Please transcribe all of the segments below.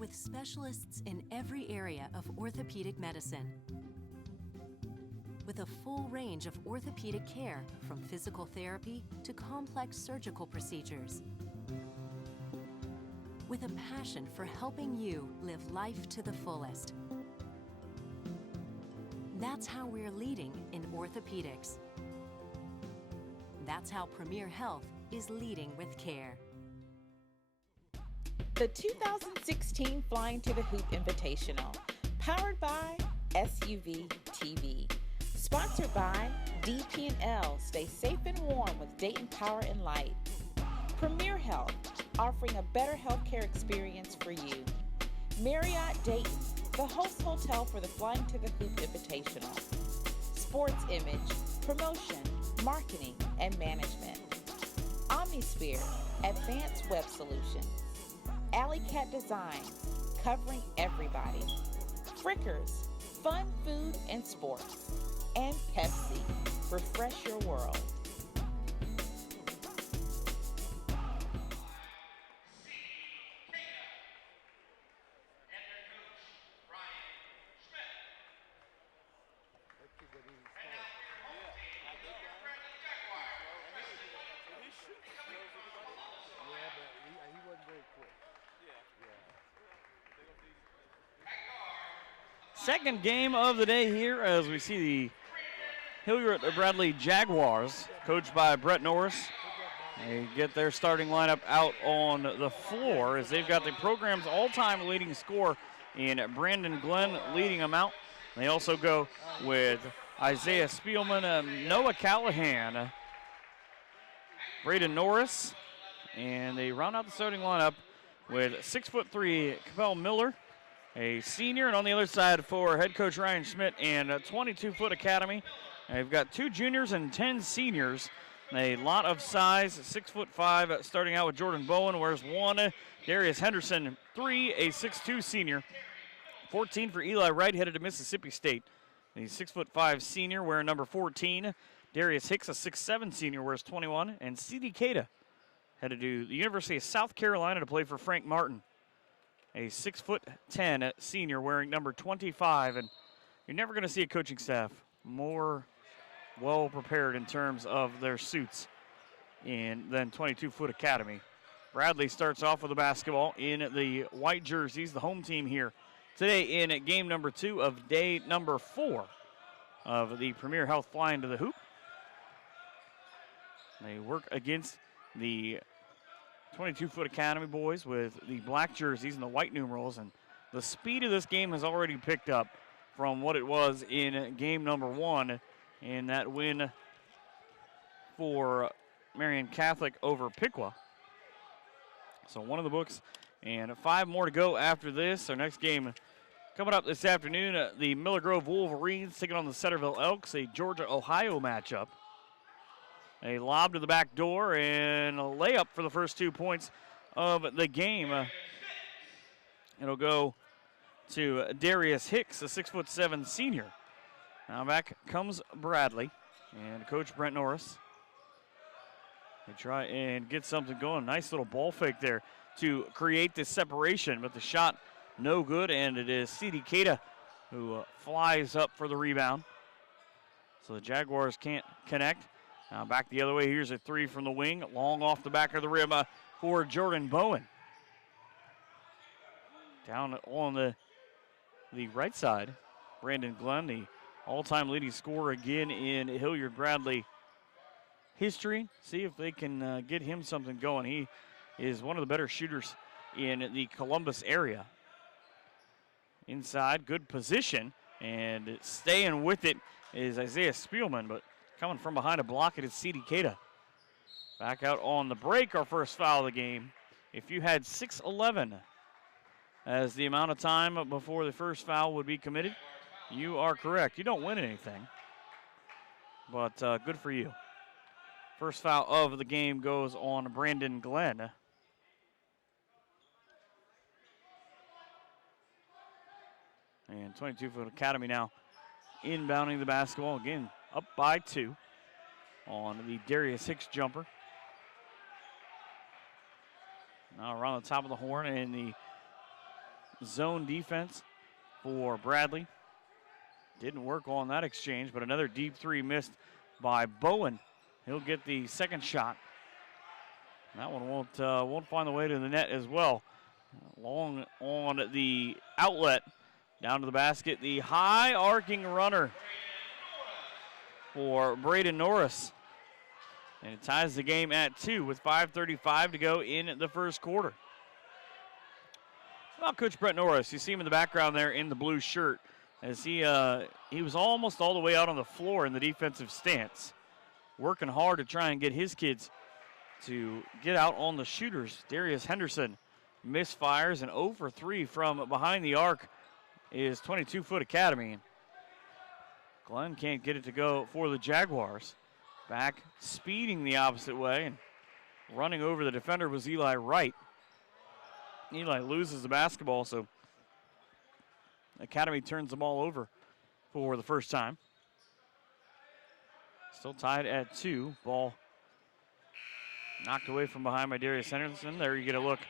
with specialists in every area of orthopedic medicine. With a full range of orthopedic care, from physical therapy to complex surgical procedures. With a passion for helping you live life to the fullest. That's how we're leading in orthopedics. That's how Premier Health is leading with care. The 2016 Flyin to the Hoop Invitational, powered by SUVtv. Sponsored by DP&L. Stay safe and warm with Dayton Power and Light. Premier Health, offering a better healthcare experience for you. Marriott Dayton, the host hotel for the Flyin to the Hoop Invitational. Sports Image, promotion, marketing, and management. Omnisphere, advanced web solutions. Alley Cat Design, covering everybody. Frickers, fun food and sports. And Pepsi, refresh your world. Second game of the day here as we see the Hilliard Bradley Jaguars, coached by Brett Norris. They get their starting lineup out on the floor as they've got the program's all-time leading scorer in Brandon Glenn leading them out. They also go with Isaiah Spielman, Noah Callahan, Braden Norris, and they round out the starting lineup with 6'3" Capel Miller, a senior, and on the other side for head coach Ryan Schmidt and a 22-foot academy. They've got 2 juniors and 10 seniors. A lot of size, 6'5", starting out with Jordan Bowen, whereas 1, Darius Henderson, 3, a 6'2" senior. 14 for Eli Wright, headed to Mississippi State. The 6'5" senior wearing number 14. Darius Hicks, a 6'7" senior, wears 21. And C.D. Cada, headed to the University of South Carolina to play for Frank Martin. A 6'10" senior wearing number 25. And you're never going to see a coaching staff more well prepared in terms of their suits than 22-foot academy. Bradley starts off with the basketball in the white jerseys, the home team here today in game number 2 of day number 4 of the Premier Health Flyin to the Hoop. They work against the 22-foot academy boys with the black jerseys and the white numerals, and the speed of this game has already picked up from what it was in game number 1 in that win for Marion Catholic over Piqua. So 1 in the books and 5 more to go after this. Our next game coming up this afternoon, the Miller Grove Wolverines taking on the Centerville Elks, a Georgia-Ohio matchup. A lob to the back door and a layup for the first 2 points of the game. It'll go to Darius Hicks, a 6'7" senior. Now back comes Bradley and Coach Brent Norris. They try and get something going. Nice little ball fake there to create this separation, but the shot no good, and it is C.D. Cada who flies up for the rebound. So the Jaguars can't connect. Now back the other way. Here's a 3 from the wing, long off the back of the rim for Jordan Bowen. Down on the right side, Brandon Glenn, the all-time leading scorer again in Hilliard Bradley history. See if they can get him something going. He is one of the better shooters in the Columbus area. Inside, good position, and staying with it is Isaiah Spielman, but coming from behind a block, it is C.D. Cada. Back out on the break, our first foul of the game. If you had 6:11 as the amount of time before the first foul would be committed, you are correct. You don't win anything, but good for you. First foul of the game goes on Brandon Glenn. And 22-foot academy now inbounding the basketball. Again, up by 2 on the Darius Hicks jumper. Now around the top of the horn, and the zone defense for Bradley. Didn't work on that exchange, but another deep three missed by Bowen. He'll get the second shot. That one won't find the way to the net as well. Long on the outlet, down to the basket. The high arcing runner for Braden Norris. And it ties the game at 2 with 5:35 to go in the first quarter. Well, Coach Brett Norris, you see him in the background there in the blue shirt, as he was almost all the way out on the floor in the defensive stance, working hard to try and get his kids to get out on the shooters. Darius Henderson misfires, and 0 for 3 from behind the arc is 22-foot Academy. Glenn can't get it to go for the Jaguars. Back speeding the opposite way and running over the defender was Eli Wright. Eli loses the basketball, so Academy turns the ball over for the first time. Still tied at 2. Ball knocked away from behind by Darius Henderson. There you get a look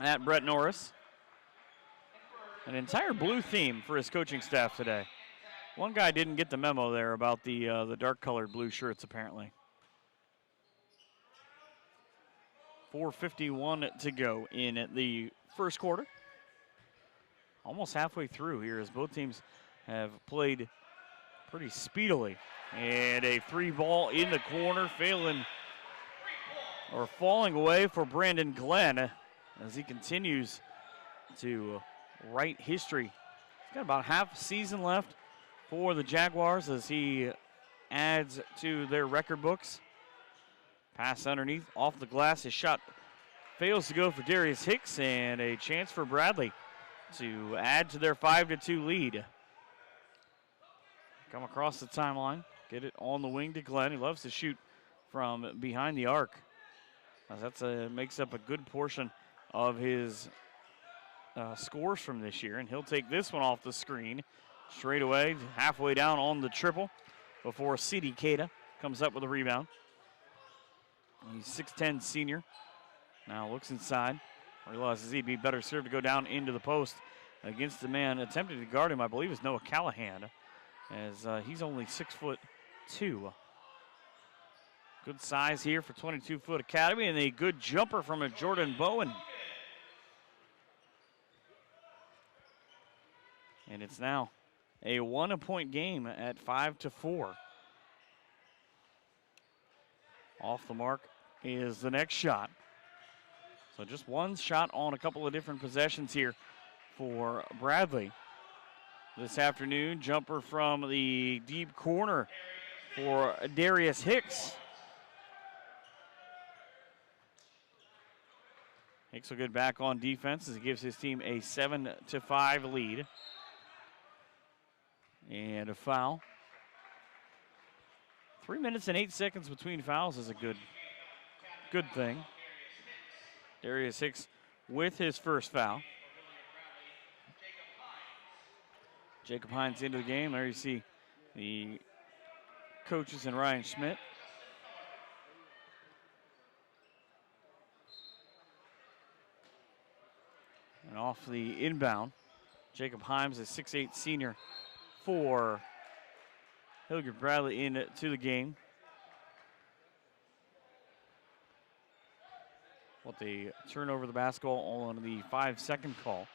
at Brett Norris. An entire blue theme for his coaching staff today. One guy didn't get the memo there about the dark-colored blue shirts, apparently. 4:51 to go in the first quarter. Almost halfway through here, as both teams have played pretty speedily. And a three ball in the corner, falling away for Brandon Glenn as he continues to write history. He's got about half a season left for the Jaguars as he adds to their record books. Pass underneath, off the glass. His shot fails to go for Darius Hicks, and a chance for Bradley to add to their 5-2 lead. Come across the timeline, get it on the wing to Glenn. He loves to shoot from behind the arc. That makes up a good portion of his scores from this year, and he'll take this one off the screen straight away, halfway down on the triple before C.D. Cada comes up with a rebound. He's 6'10" senior. Now looks inside, realizes he'd be better served to go down into the post against the man attempting to guard him, I believe, is Noah Callahan, as he's only 6'2". Good size here for 22-foot Academy, and a good jumper from a Jordan Bowen. And it's now a 1-point game at 5-4. Off the mark is the next shot. So just one shot on a couple of different possessions here for Bradley this afternoon. Jumper from the deep corner for Darius Hicks. Hicks will get back on defense as he gives his team a 7-5 lead. And a foul. 3 minutes and 8 seconds between fouls is a good thing. Darius Hicks with his first foul. Jacob Hines into the game. There you see the coaches and Ryan Schmidt. And off the inbound, Jacob Himes, a 6'8" senior for Hilliard Bradley into the game. What they turn over the basketball on the 5-second call.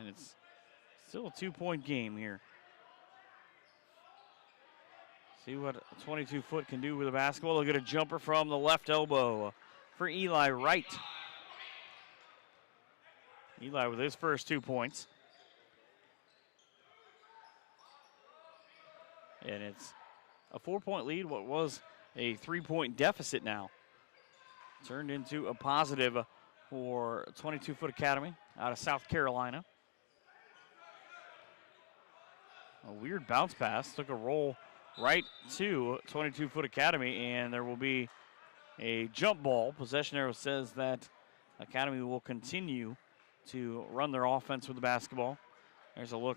And it's still a 2-point game here. See what a 22-foot can do with a basketball. They'll get a jumper from the left elbow for Eli Wright. Eli with his first 2 points. And it's a 4-point lead, what was a 3-point deficit now. Turned into a positive for 22-foot Academy out of South Carolina. A weird bounce pass, took a roll right to 22-foot Academy, and there will be a jump ball. Possession arrow says that Academy will continue to run their offense with the basketball. There's a look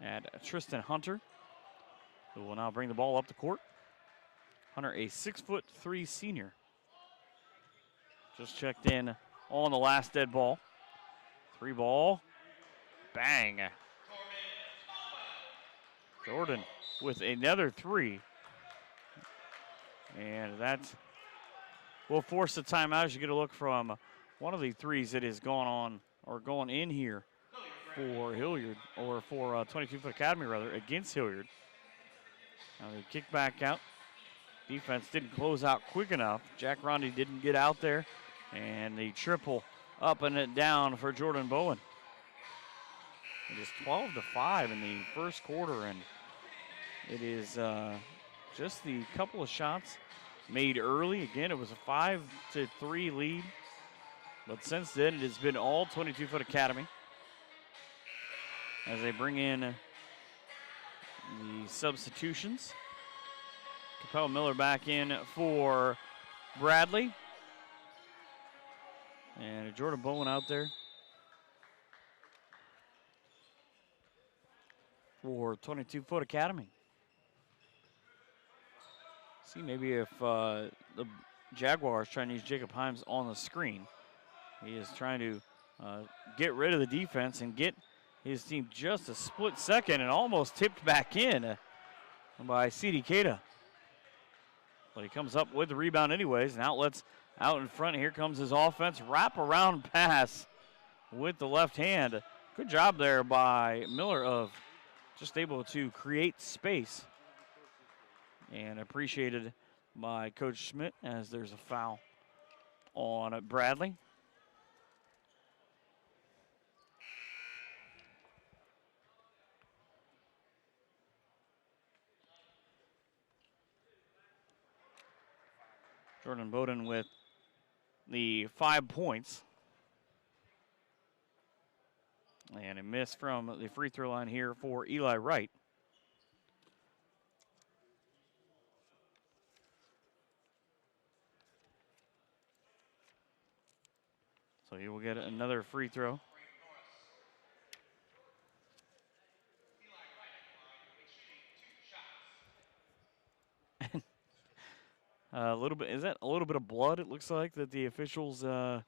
at Tristan Hunter, who will now bring the ball up the court. Hunter, a 6'3" senior. Just checked in on the last dead ball. 3 ball. Bang. Jordan with another 3. And that will force a timeout as you get a look from one of the 3s that is going on or going in here for Hilliard, or for 22 Foot Academy rather, against Hilliard. Now they kick back out. Defense didn't close out quick enough. Jack Rondy didn't get out there. And the triple up and it down for Jordan Bowen. It is 12-5 in the first quarter, and it is just the couple of shots made early. Again, it was a 5-3 lead. But since then, it has been all 22 Foot Academy as they bring in the substitutions. Capel Miller back in for Bradley. And Jordan Bowen out there for 22 Foot Academy. See maybe if the Jaguars trying to use Jacob Himes on the screen. He is trying to get rid of the defense and get his team just a split second, and almost tipped back in by C.D. Keita. But he comes up with the rebound anyways, and outlets out in front. Here comes his offense. Wrap-around pass with the left hand. Good job there by Miller of just able to create space. And appreciated by Coach Schmidt as there's a foul on Bradley. Jordan Bowden with the 5 points. And a miss from the free throw line here for Eli Wright. So he will get another free throw. A little bit, is that a little bit of blood, it looks like, that the officials are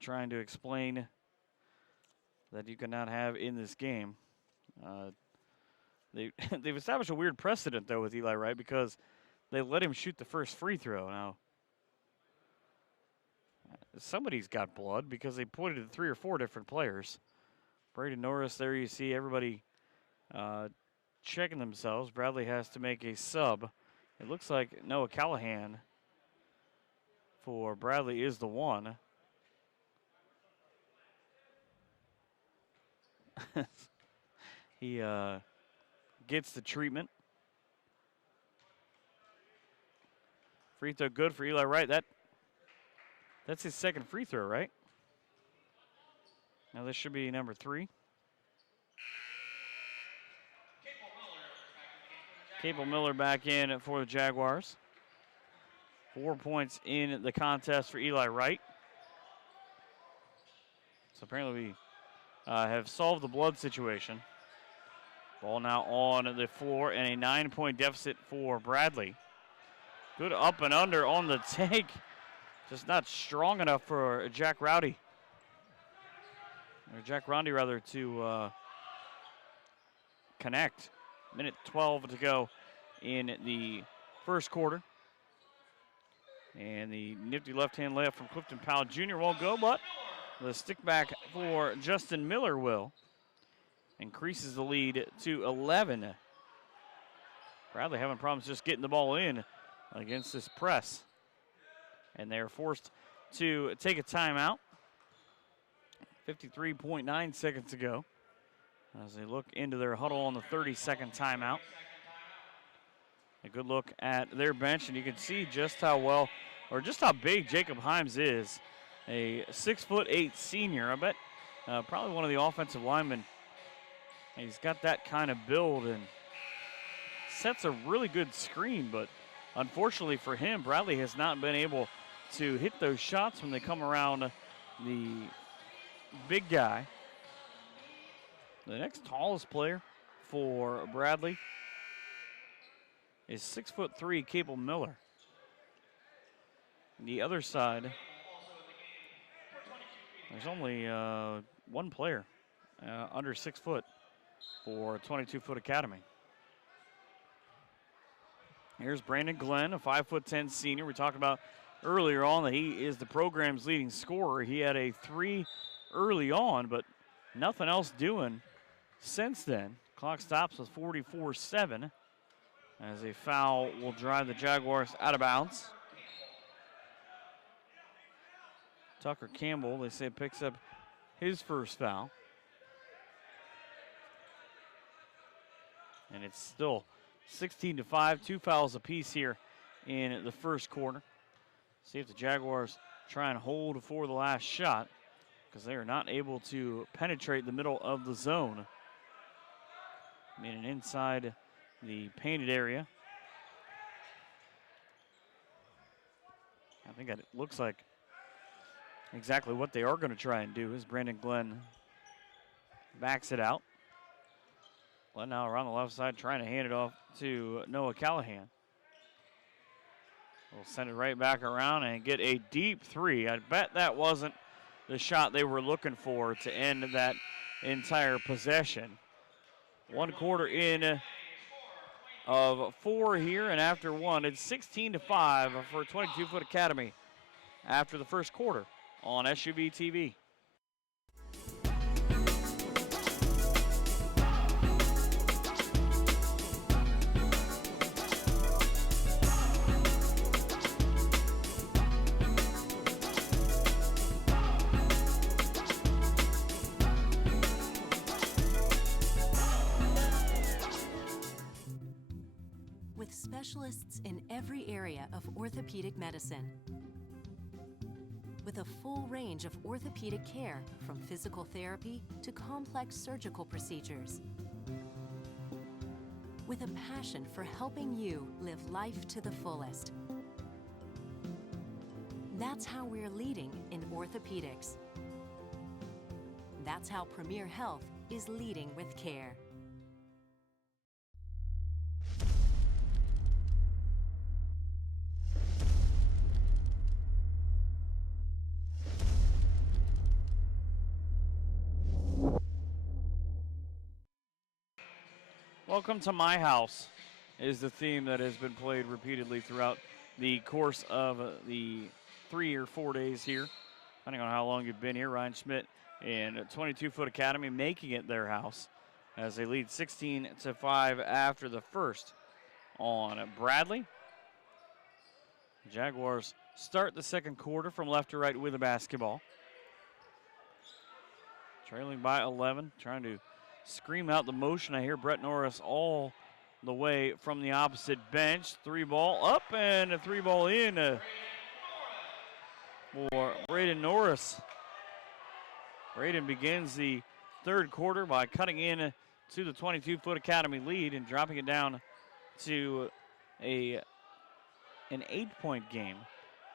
trying to explain that you cannot have in this game. They've established a weird precedent, though, with Eli Wright, because they let him shoot the first free throw. Now, somebody's got blood because they pointed to 3 or 4 different players. Braden Norris, there you see everybody checking themselves. Bradley has to make a sub. It looks like Noah Callahan for Bradley is the one. He gets the treatment. Free throw good for Eli Wright. That's his second free throw, right? Now this should be number 3. Capel Miller back in for the Jaguars. 4 points in the contest for Eli Wright. So apparently we have solved the blood situation. Ball now on the floor, and a 9-point deficit for Bradley. Good up and under on the take. Just not strong enough for Jack Rondy, to connect. Minute 12 to go in the first quarter. And the nifty left-hand layup from Clifton Powell Jr. won't go, but the stick back for Justin Miller will. Increases the lead to 11. Bradley having problems just getting the ball in against this press. And they're forced to take a timeout. 53.9 seconds to go as they look into their huddle on the 32nd timeout. A good look at their bench, and you can see just how well, or just how big Jacob Himes is. A 6'8" senior. I bet probably one of the offensive linemen. He's got that kind of build and sets a really good screen, but unfortunately for him, Bradley has not been able to hit those shots when they come around the big guy. The next tallest player for Bradley is 6'3", Capel Miller. The other side There's only one player under 6 foot for 22-foot academy. Here's Brandon Glenn, a 5'10" senior. We talked about earlier on that he is the program's leading scorer. He had a 3 early on, but nothing else doing since then. Clock stops with 44-7 as a foul will drive the Jaguars out of bounds. Tucker Campbell, they say, picks up his first foul. And it's still 16-5, 2 fouls apiece here in the first quarter. See if the Jaguars try and hold for the last shot, because they are not able to penetrate the middle of the zone. Meaning inside the painted area. I think it looks like exactly what they are going to try and do as Brandon Glenn backs it out. Glenn now around the left side trying to hand it off to Noah Callahan. We'll send it right back around and get a deep 3. I bet that wasn't the shot they were looking for to end that entire possession. 1 quarter in of 4 here, and after 1, it's 16-5 for 22-foot academy after the first quarter on SUVtv. With specialists in every area of orthopedic medicine. With a full range of orthopedic care, from physical therapy to complex surgical procedures. With a passion for helping you live life to the fullest. That's how we're leading in orthopedics. That's how Premier Health is leading with care. Welcome to my house is the theme that has been played repeatedly throughout the course of the 3 or 4 days here, depending on how long you've been here. Ryan Schmidt and 22-foot academy making it their house as they lead 16-5 after the first on Bradley. Jaguars start the second quarter from left to right with the basketball. Trailing by 11, trying to scream out the motion. I hear Brett Norris all the way from the opposite bench. 3 ball up and a 3 ball in for Braden Norris. Braden begins the third quarter by cutting in to the 22-foot academy lead and dropping it down to an 8-point game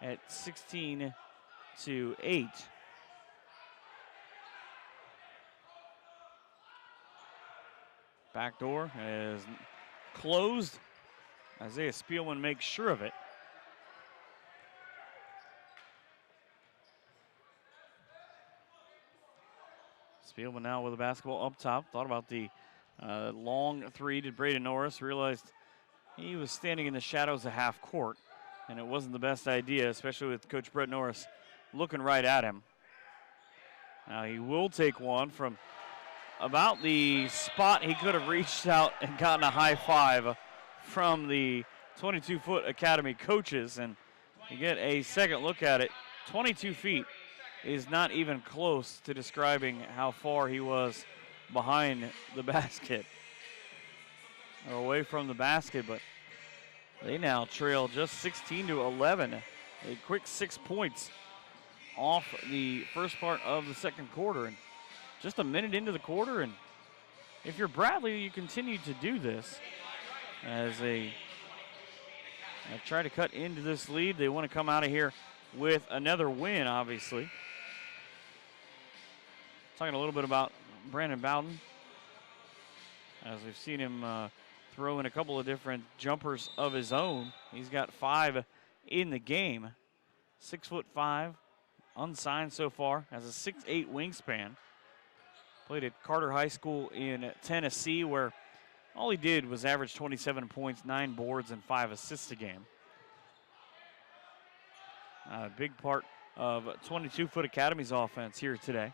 at 16-8. Back door is closed. Isaiah Spielman makes sure of it. Spielman now with the basketball up top. Thought about the long 3 to Braden Norris. Realized he was standing in the shadows of half court, and it wasn't the best idea, especially with Coach Brett Norris looking right at him. Now he will take one from about the spot he could have reached out and gotten a high five from the 22-foot academy coaches, and you get a second look at it. 22 feet is not even close to describing how far he was behind the basket or away from the basket, but they now trail just 16-11. A quick 6 points off the first part of the second quarter, and just a minute into the quarter, and if you're Bradley, you continue to do this as they try to cut into this lead. They want to come out of here with another win, obviously. Talking a little bit about Brandon Bowden, as we've seen him throw in a couple of different jumpers of his own. He's got 5 in the game. 6'5", unsigned so far, has a 6'8" wingspan. Played at Carter High School in Tennessee, where all he did was average 27 points, 9 boards, and 5 assists a game. A big part of 22-Foot Academy's offense here today.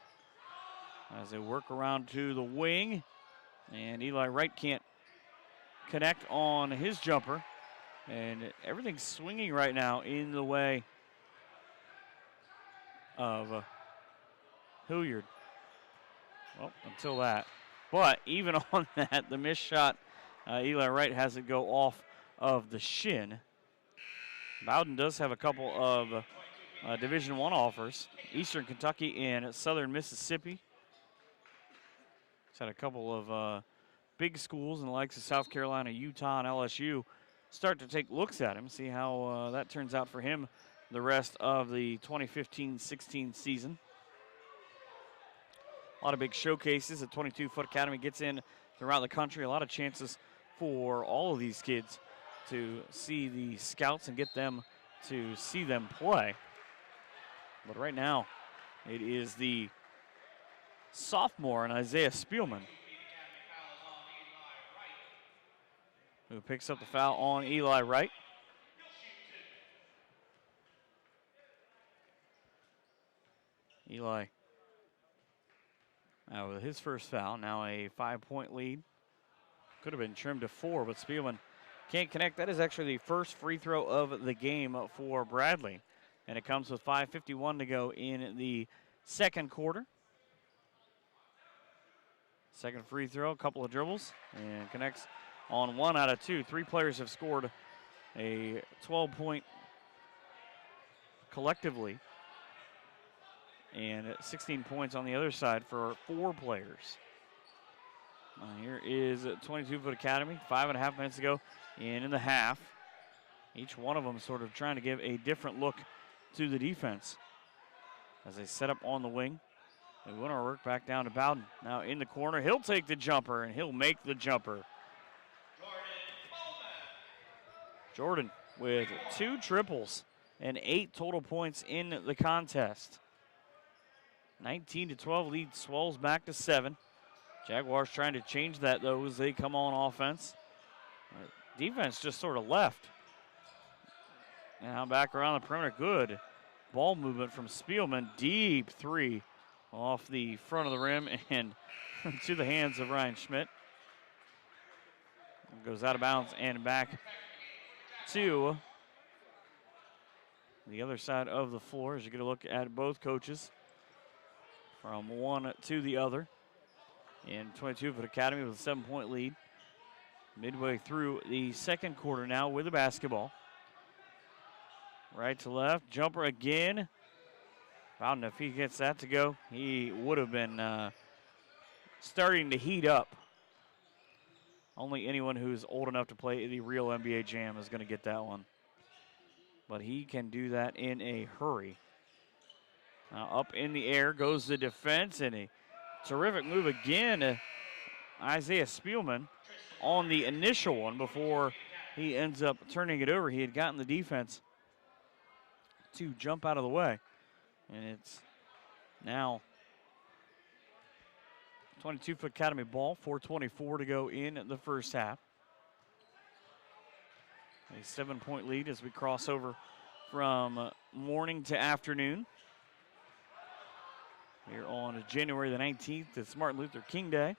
As they work around to the wing, and Eli Wright can't connect on his jumper. And everything's swinging right now in the way of Hilliard. Well, until that. But even on that, the missed shot, Eli Wright has it go off of the shin. Bowden does have a couple of Division I offers. Eastern Kentucky and Southern Mississippi. He's had a couple of big schools in the likes of South Carolina, Utah, and LSU start to take looks at him, see how that turns out for him the rest of the 2015-16 season. A lot of big showcases that 22-Foot Academy gets in throughout the country. A lot of chances for all of these kids to see the scouts and get them to see them play. But right now, it is the sophomore and Isaiah Spielman who picks up the foul on Eli Wright. Eli with his first foul, now a 5-point lead. Could have been trimmed to 4, but Spielman can't connect. That is actually the first free throw of the game for Bradley. And it comes with 5:51 to go in the second quarter. Second free throw, a couple of dribbles, and connects on 1 out of 2. 3 players have scored a 12-point collectively, and 16 points on the other side for 4 players. Here is 22-Foot Academy, 5.5 minutes ago in the half. Each one of them sort of trying to give a different look to the defense as they set up on the wing. They want to work back down to Bowden. Now in the corner, he'll take the jumper, and he'll make the jumper. Jordan with 2 triples and 8 total points in the contest. 19-12 lead swells back to 7. Jaguars trying to change that, though, as they come on offense. Defense just sort of left. Now back around the perimeter. Good ball movement from Spielman. Deep 3 off the front of the rim and to the hands of Ryan Schmidt. Goes out of bounds and back to the other side of the floor as you get a look at both coaches from one to the other. And 22-Foot Academy with a 7-point lead. Midway through the second quarter now with the basketball. Right to left, jumper again. Bowden, if he gets that to go, he would have been starting to heat up. Only anyone who's old enough to play the real NBA Jam is going to get that one. But he can do that in a hurry. Now up in the air goes the defense, and a terrific move again. Isaiah Spielman on the initial one before he ends up turning it over. He had gotten the defense to jump out of the way. And it's now 22-Foot Academy ball, 4:24 to go in the first half. A 7-point lead as we cross over from morning to afternoon. Here on January the 19th, it's Martin Luther King Day.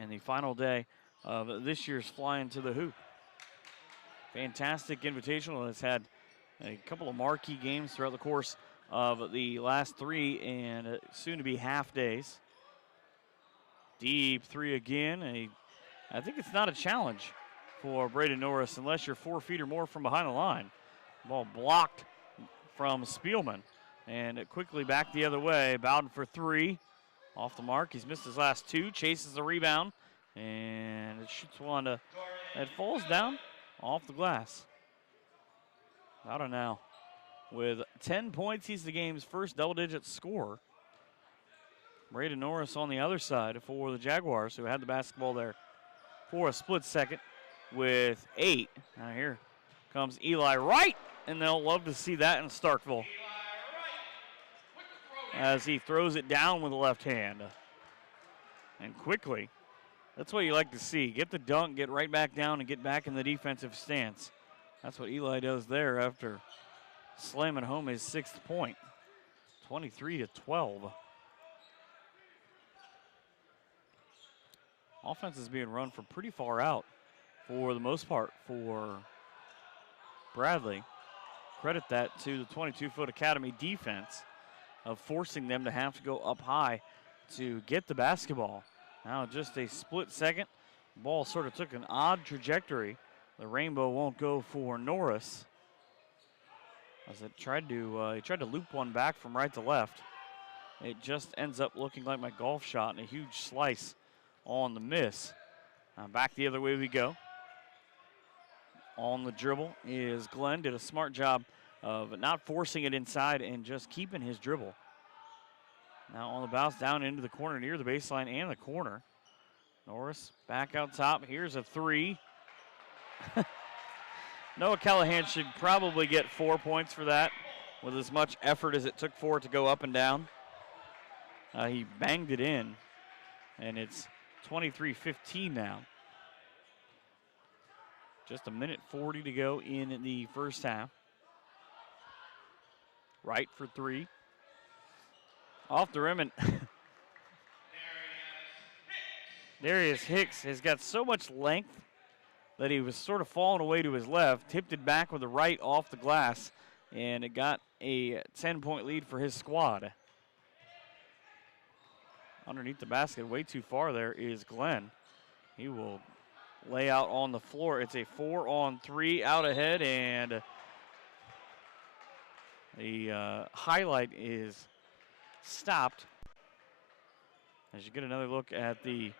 And the final day of this year's Flyin to the Hoop. Fantastic invitational. It's had a couple of marquee games throughout the course of the last 3 and soon to be half days. Deep 3 again. I think it's not a challenge for Braden Norris unless you're 4 feet or more from behind the line. Ball blocked from Spielman. And quickly back the other way. Bowden for 3. Off the mark. He's missed his last 2. Chases the rebound. And it shoots one that falls down off the glass. Bowden now with 10 points. He's the game's first double-digit scorer. Braden Norris on the other side for the Jaguars, who had the basketball there for a split second with 8. Now here comes Eli Wright. and they'll love to see that in Starkville. As he throws it down with the left hand. And quickly. That's what you like to see. Get the dunk, get right back down, and get back in the defensive stance. That's what Eli does there after slamming home his 6th point. 23-12. Offense is being run from pretty far out for the most part for Bradley. Credit that to the 22-foot Academy defense of forcing them to have to go up high to get the basketball. Now just a split second. Ball sort of took an odd trajectory. The rainbow won't go for Norris. As it tried to loop one back from right to left. It just ends up looking like my golf shot and a huge slice on the miss. Back the other way we go. On the dribble is Glenn. Did a smart job of not forcing it inside and just keeping his dribble. Now on the bounce down into the corner near the baseline and the corner. Norris back out top. Here's a 3. Noah Callahan should probably get 4 points for that with as much effort as it took for it to go up and down. He banged it in, and it's 23-15 now. Just a minute 40 to go in the first half. Right for 3. Off the rim, and Darius Hicks has got so much length that he was sort of falling away to his left, tipped it back with the right off the glass, and it got a 10-point lead for his squad. Underneath the basket, way too far there is Glenn. He will lay out on the floor. It's a 4-on-3 out ahead, and the highlight is stopped. As you get another look at the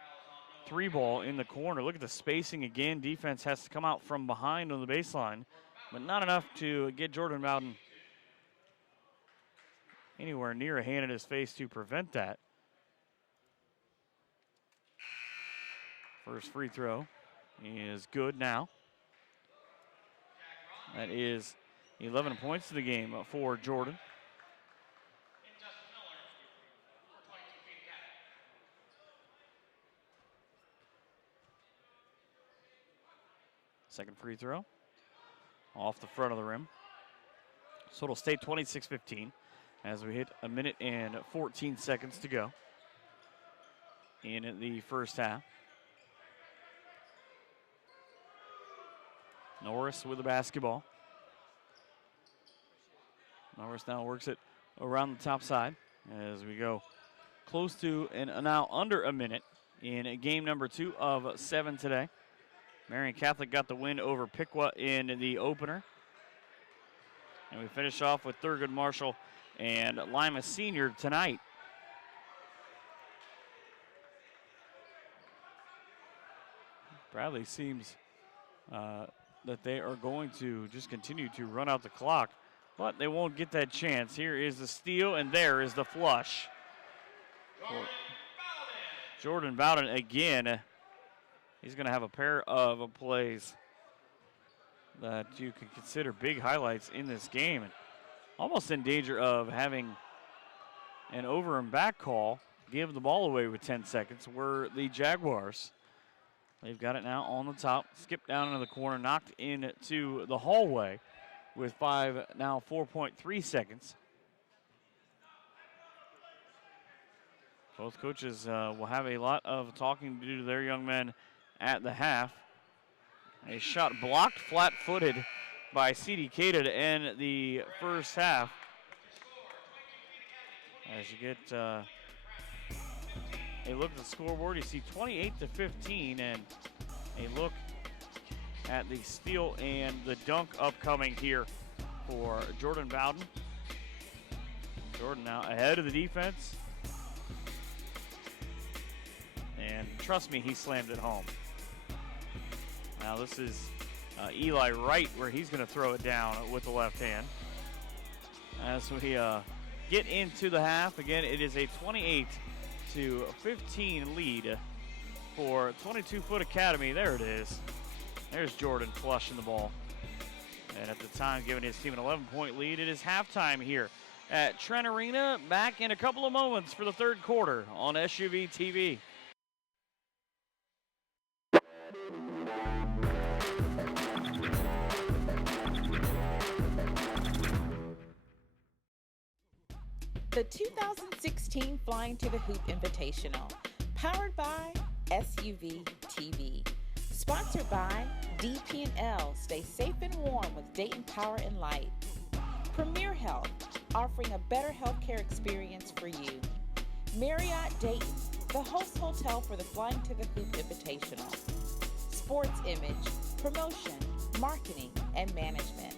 3 ball in the corner. Look at the spacing again. Defense has to come out from behind on the baseline, but not enough to get Jordan Bowden anywhere near a hand in his face to prevent that. First free throw is good now. That is 11 points to the game for Jordan. Second free throw off the front of the rim. So it'll stay 26-15 as we hit a minute and 14 seconds to go in the first half. Norris with the basketball. Norris now works it around the top side as we go close to and now under a minute in game number 2 of 7 today. Marion Catholic got the win over Piqua in the opener. And we finish off with Thurgood Marshall and Lima Senior tonight. Bradley seems that they are going to just continue to run out the clock, but they won't get that chance. Here is the steal, and there is the flush. Jordan Bowden again. He's going to have a pair of plays that you can consider big highlights in this game. And almost in danger of having an over and back call, give the ball away with 10 seconds, were the Jaguars. They've got it now on the top, skipped down into the corner, knocked into the hallway with 4.3 seconds. Both coaches will have a lot of talking to do to their young men at the half. A shot blocked flat-footed by C.D. Cada to end the first half. As you get a look at the scoreboard, you see 28-15, and a look at the steal and the dunk upcoming here for Jordan Bowden. Jordan now ahead of the defense. And trust me, he slammed it home. Now this is Eli Wright, where he's going to throw it down with the left hand. As we get into the half, again, it is a 28-15 lead for 22-foot Academy. There it is. There's Jordan flushing the ball. And at the time, giving his team an 11-point lead. It is halftime here at Trent Arena. Back in a couple of moments for the third quarter on SUVtv. The 2016 Flying to the Hoop Invitational, powered by SUVtv. Sponsored by DP&L, stay safe and warm with Dayton Power and Light. Premier Health, offering a better healthcare experience for you. Marriott Dayton, the host hotel for the Flying to the Hoop Invitational. Sports Image, promotion, marketing, and management.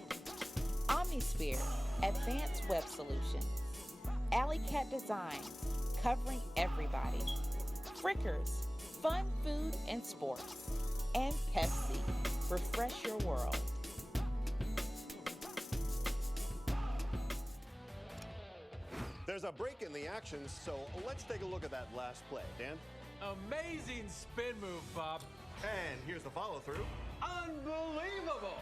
Omnisphere, advanced web solutions. Alley Cat Design, covering everybody. Frickers, fun food and sports. And Pepsi, refresh your world. There's a break in the action, so let's take a look at that last play. Dan? Amazing spin move, Bob. And here's the follow-through. Unbelievable.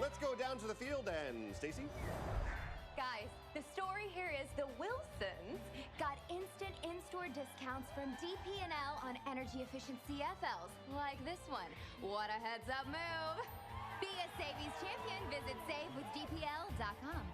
Let's go down to the field and Stacy? Guys, the story here is the Wilsons got instant in-store discounts from DP&L on energy efficient CFLs, like this one. What a heads-up move. Be a savings champion. Visit savewithdpl.com.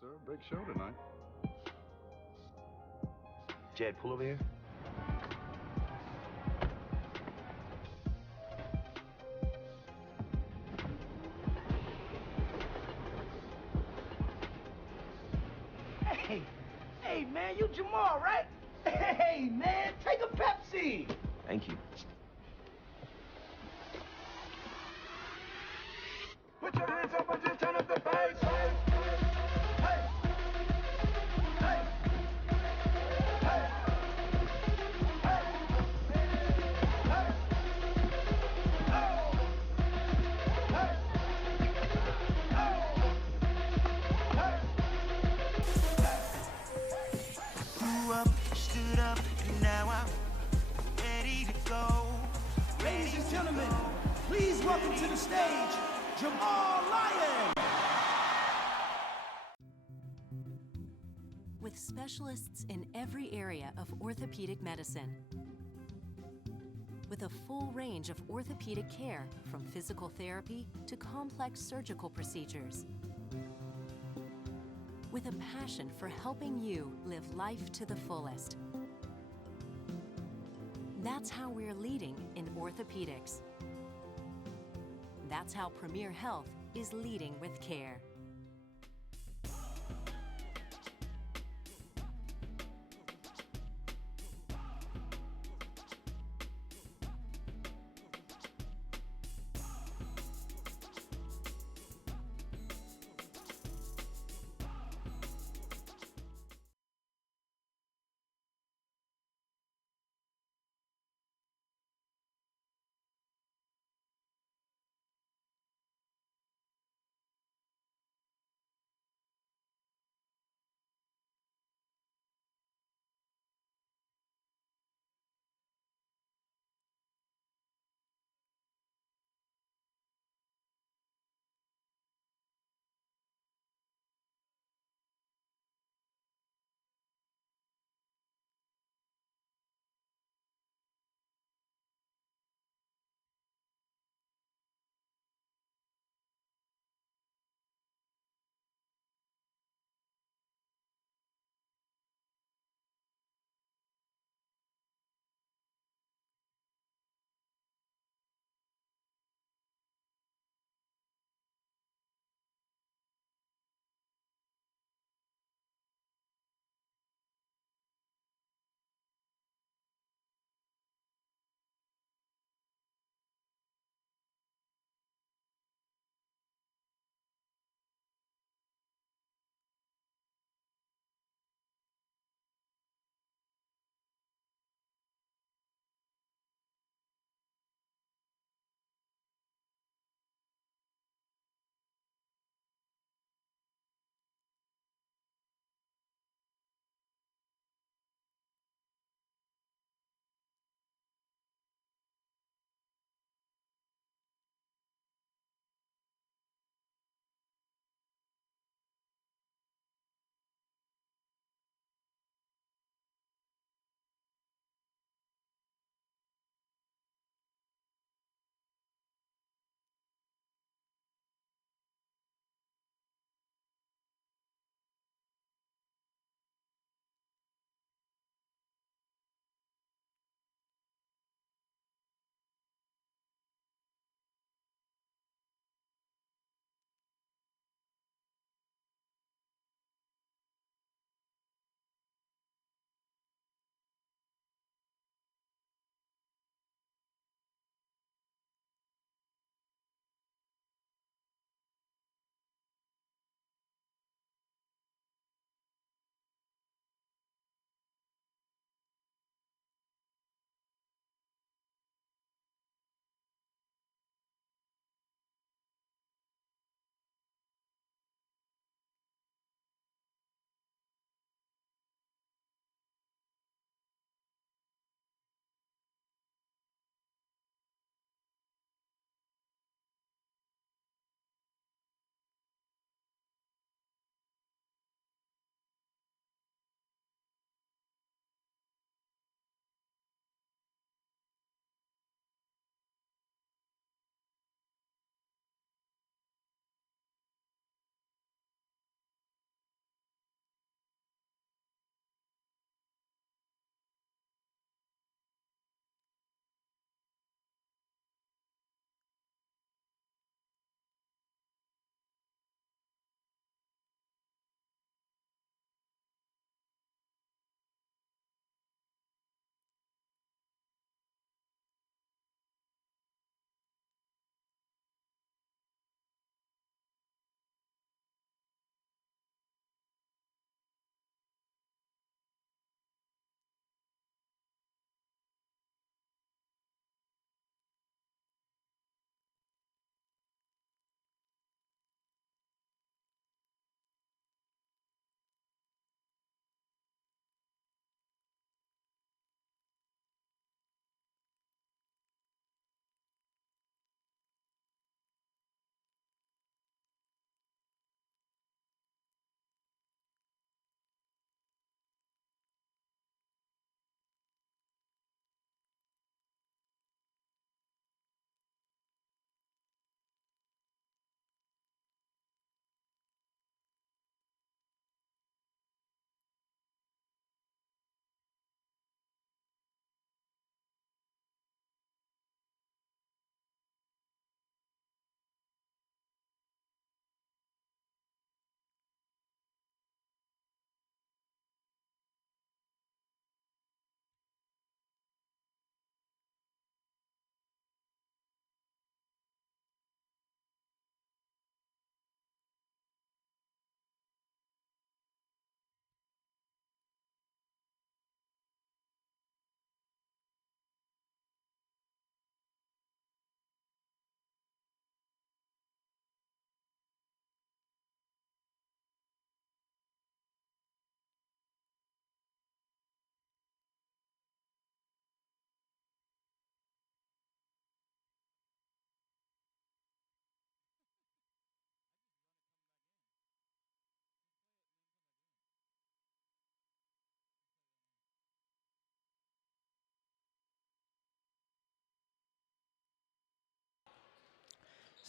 Sir, big show tonight. Jed, pull over here. Hey, man, you Jamal, right? Hey, man, take a Pepsi. Thank you. Put your hands up and just turn up the bass. Hey, hey, hey, hey, hey, Grew up, stood up, and now I'm ready to go. ladies and gentlemen, please welcome to the stage, Jamal Flyin. With specialists in every area of orthopedic medicine. With a full range of orthopedic care, from physical therapy to complex surgical procedures. With a passion for helping you live life to the fullest. That's how we're leading in orthopedics. That's how Premier Health is leading with care.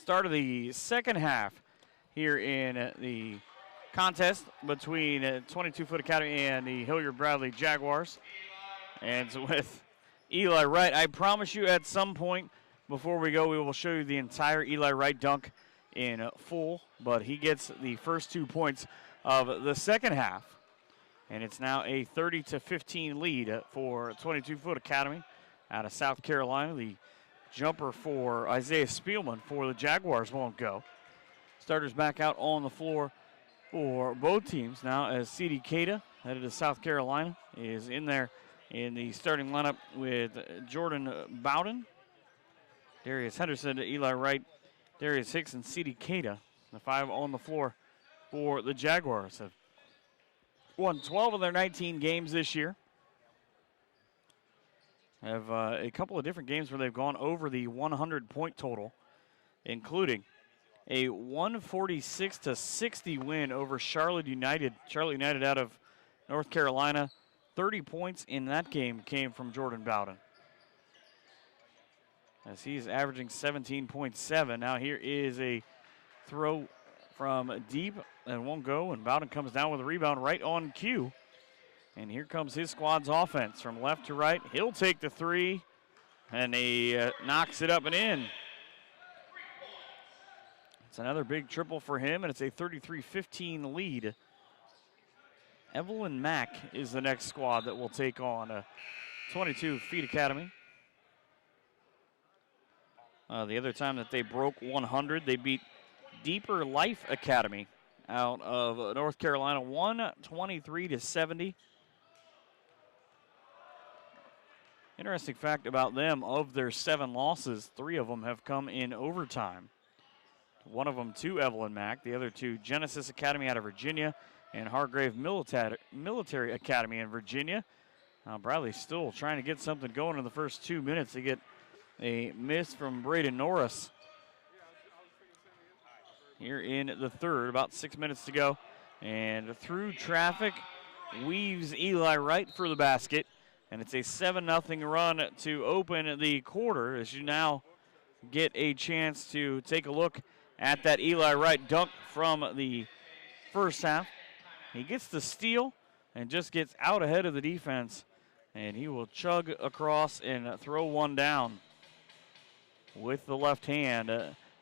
start of the second half here in the contest between 22-foot Academy and the Hilliard Bradley Jaguars. And so with Eli Wright, I promise you at some point before we go, we will show you the entire Eli Wright dunk in full, but he gets the first 2 points of the second half. And it's now a 30-15 lead for 22-foot Academy out of South Carolina. The jumper for Isaiah Spielman for the Jaguars won't go. Starters back out on the floor for both teams now as C.D. Cada, headed to South Carolina, is in there in the starting lineup with Jordan Bowden, Darius Henderson, Eli Wright, Darius Hicks, and C.D. Cada. The 5 on the floor for the Jaguars. Have won 12 of their 19 games this year. Have a couple of different games where they've gone over the 100-point total, including a 146-60 win over Charlotte United. Charlotte United out of North Carolina. 30 points in that game came from Jordan Bowden, as he's averaging 17.7. Now here is a throw from deep and won't go, and Bowden comes down with a rebound right on cue. And here comes his squad's offense from left to right. He'll take the 3, and he knocks it up and in. It's another big triple for him, and it's a 33-15 lead. Evelyn Mack is the next squad that will take on 22-foot Academy. The other time that they broke 100, they beat Deeper Life Academy out of North Carolina, 123-70. Interesting fact about them, of their 7 losses, 3 of them have come in overtime. One of them to Evelyn Mack, the other 2 Genesis Academy out of Virginia and Hargrave Military Academy in Virginia. Bradley's still trying to get something going in the first 2 minutes. They get a miss from Braden Norris here in the third, about 6 minutes to go. And through traffic, weaves Eli Wright for the basket. And it's a 7-0 run to open the quarter, as you now get a chance to take a look at that Eli Wright dunk from the first half. He gets the steal and just gets out ahead of the defense, and he will chug across and throw one down with the left hand.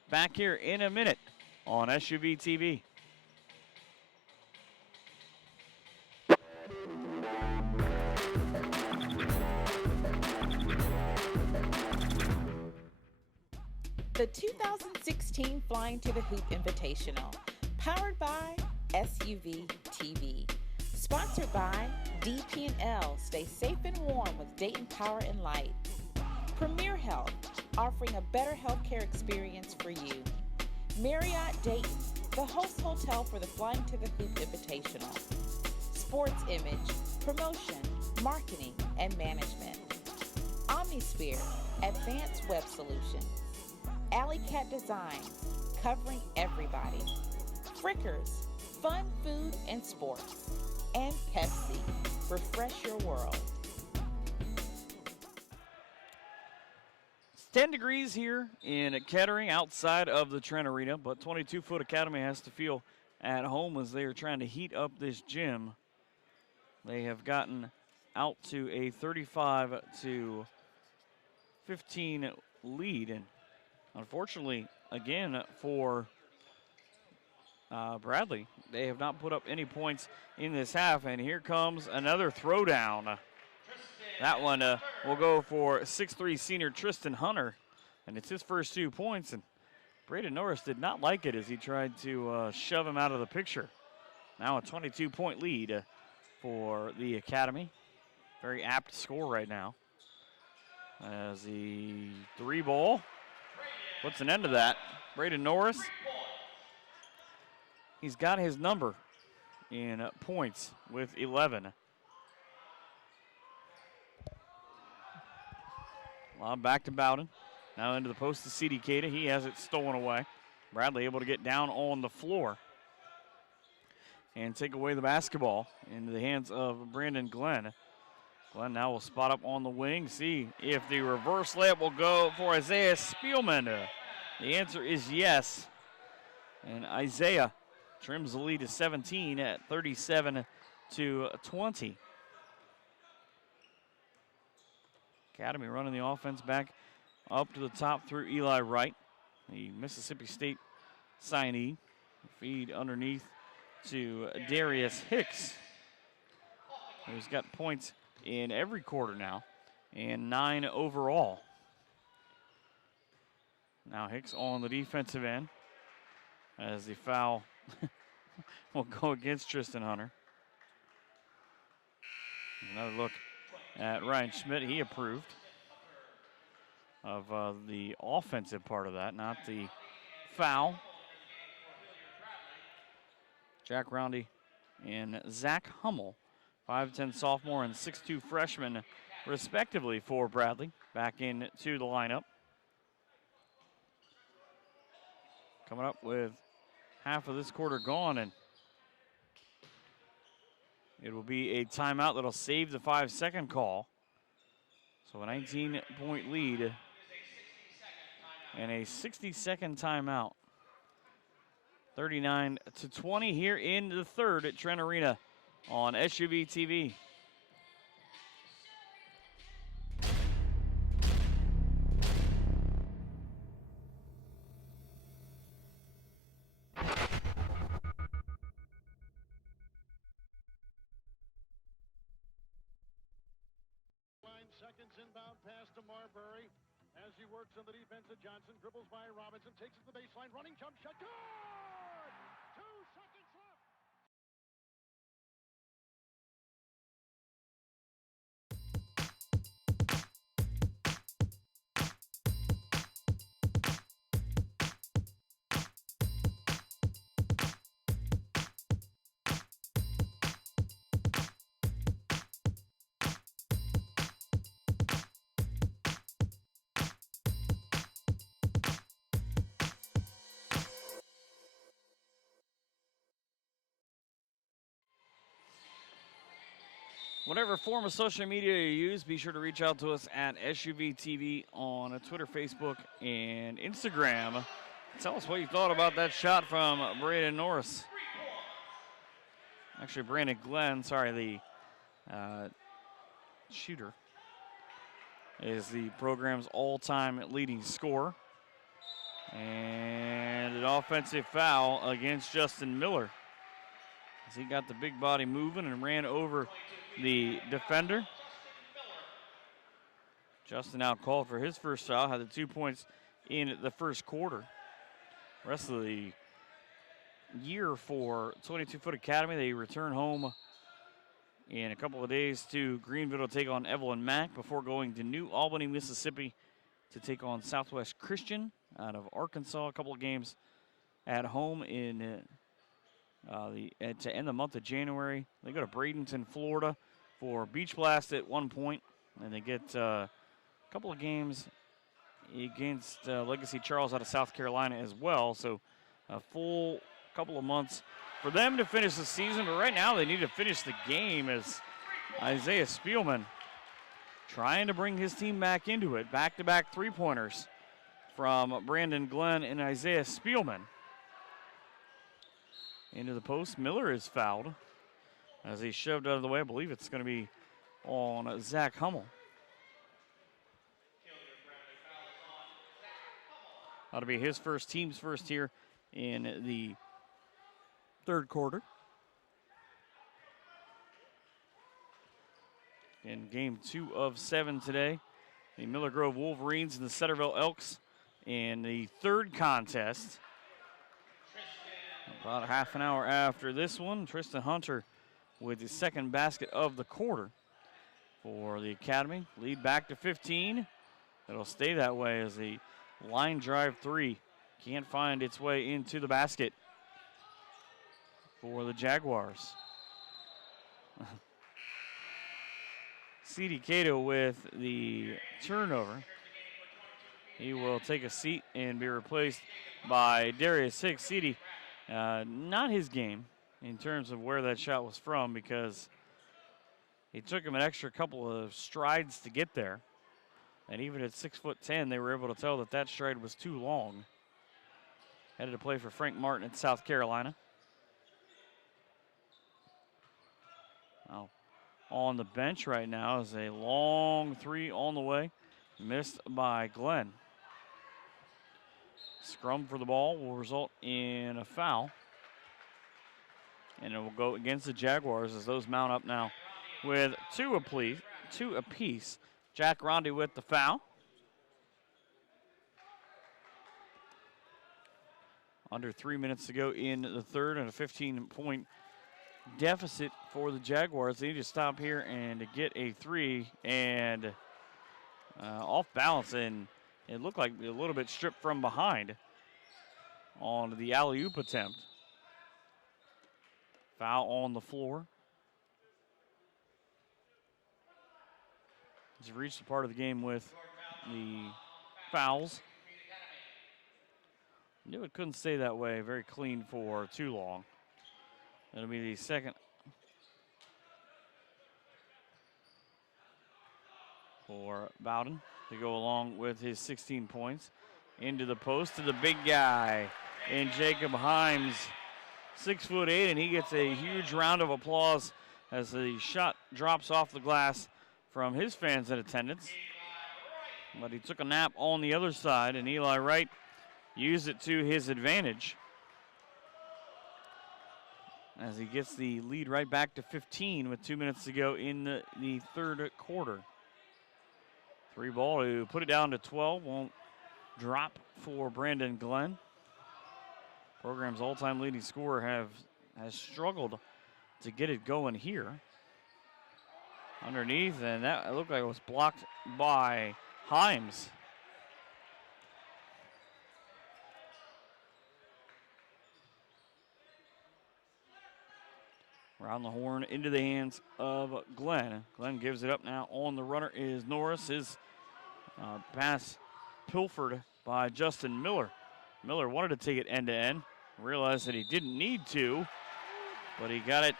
Back here in a minute on SUVtv. The 2016 Flyin to the Hoop Invitational, powered by SUVtv. Sponsored by DP&L. Stay safe and warm with Dayton Power and Light. Premier Health, offering a better healthcare experience for you. Marriott Dayton, the host hotel for the Flyin to the Hoop Invitational. Sports Image, promotion, marketing, and management. Omnisphere, advanced web solutions. Alley Cat Designs, covering everybody. Frickers, fun, food, and sports. And Pepsi, refresh your world. It's 10 degrees here in Kettering outside of the Trent Arena, but 22-foot Academy has to feel at home as they are trying to heat up this gym. They have gotten out to a 35-15 lead, and unfortunately, again, for Bradley, they have not put up any points in this half, and here comes another throwdown. That one will go for 6'3" senior Tristan Hunter, and it's his first 2 points, and Braden Norris did not like it as he tried to shove him out of the picture. Now a 22-point lead for the Academy. Very apt score right now, as the 3 ball puts an end to that. Braden Norris, he's got his number in points with 11. Lob back to Bowden. Now into the post to C.D. Cada. He has it stolen away. Bradley able to get down on the floor and take away the basketball into the hands of Brandon Glenn. Glenn now will spot up on the wing. See if the reverse layup will go for Isaiah Spielman. The answer is yes. And Isaiah trims the lead to 17 at 37-20. Academy running the offense back up to the top through Eli Wright, the Mississippi State signee. Feed underneath to Darius Hicks, who's got points in every quarter now, and 9 overall. Now Hicks on the defensive end as the foul will go against Tristan Hunter. Another look at Ryan Schmidt. He approved of the offensive part of that, not the foul. Jack Roundy and Zach Hummel, 5'10" sophomore and 6'2" freshman, respectively, for Bradley, back into the lineup. Coming up with half of this quarter gone, and it will be a timeout that'll save the 5-second call. So a 19-point lead and a 60-second timeout. 39-20 here in the third at Trent Arena on SUVtv. Seconds inbound pass to Marbury as he works on the defense of Johnson, dribbles by Robinson, takes it to the baseline, running jump shot, good! 2 seconds left. Whatever form of social media you use, be sure to reach out to us at SUVtv on Twitter, Facebook, and Instagram. Tell us what you thought about that shot from Brandon Norris. Actually, Brandon Glenn, sorry, the shooter is the program's all-time leading scorer. And an offensive foul against Justin Miller, as he got the big body moving and ran over the defender. Justin now called for his first foul, had the 2 points in the first quarter. Rest of the year for 22-foot Academy, they return home in a couple of days to Greenville to take on Evelyn Mack before going to New Albany, Mississippi to take on Southwest Christian out of Arkansas. A couple of games at home in to end the month of January. They go to Bradenton, Florida for Beach Blast at one point, and they get a couple of games against Legacy Charles out of South Carolina as well. So a full couple of months for them to finish the season, but right now they need to finish the game as Isaiah Spielman trying to bring his team back into it. Back-to-back three-pointers from Brandon Glenn and Isaiah Spielman. Into the post, Miller is fouled as he shoved out of the way. I believe it's going to be on Zach Hummel. That'll be his first, team's first here in the third quarter. In game 2 of 7 today, the Miller Grove Wolverines and the Centerville Elks in the third contest. About a half an hour after this one, Tristan Hunter with his second basket of the quarter for the Academy. Lead back to 15. It'll stay that way as the line drive three can't find its way into the basket for the Jaguars. C.D. Cato with the turnover. He will take a seat and be replaced by Darius Hicks. C.D. Not his game in terms of where that shot was from, because it took him an extra couple of strides to get there. And even at 6'10", they were able to tell that that stride was too long. headed to play for Frank Martin in South Carolina. Now, on the bench right now is a long three on the way, missed by Glenn. Scrum for the ball will result in a foul. And it will go against the Jaguars as those mount up now with two apiece. Jack Ronde with the foul. Under 3 minutes to go in the third and a 15-point deficit for the Jaguars. They need to stop here and to get a three and off balance, and it looked like a little bit stripped from behind on the alley-oop attempt. Foul on the floor. He's reached the part of the game with the fouls. Knew it couldn't stay that way. Very clean for too long. It'll be the second for Bowden to go along with his 16 points. Into the post to the big guy in Jacob Himes, 6'8", and he gets a huge round of applause as the shot drops off the glass from his fans in attendance. But he took a nap on the other side, and Eli Wright used it to his advantage as he gets the lead right back to 15 with 2 minutes to go in the third quarter. Three ball to put it down to 12. Won't drop for Brandon Glenn. Program's all-time leading scorer has struggled to get it going here. Underneath, and that looked like it was blocked by Himes. Around the horn into the hands of Glenn. Glenn gives it up now. On the runner is Norris. His pass pilfered by Justin Miller. Miller wanted to take it end-to-end. Realized that he didn't need to, but he got it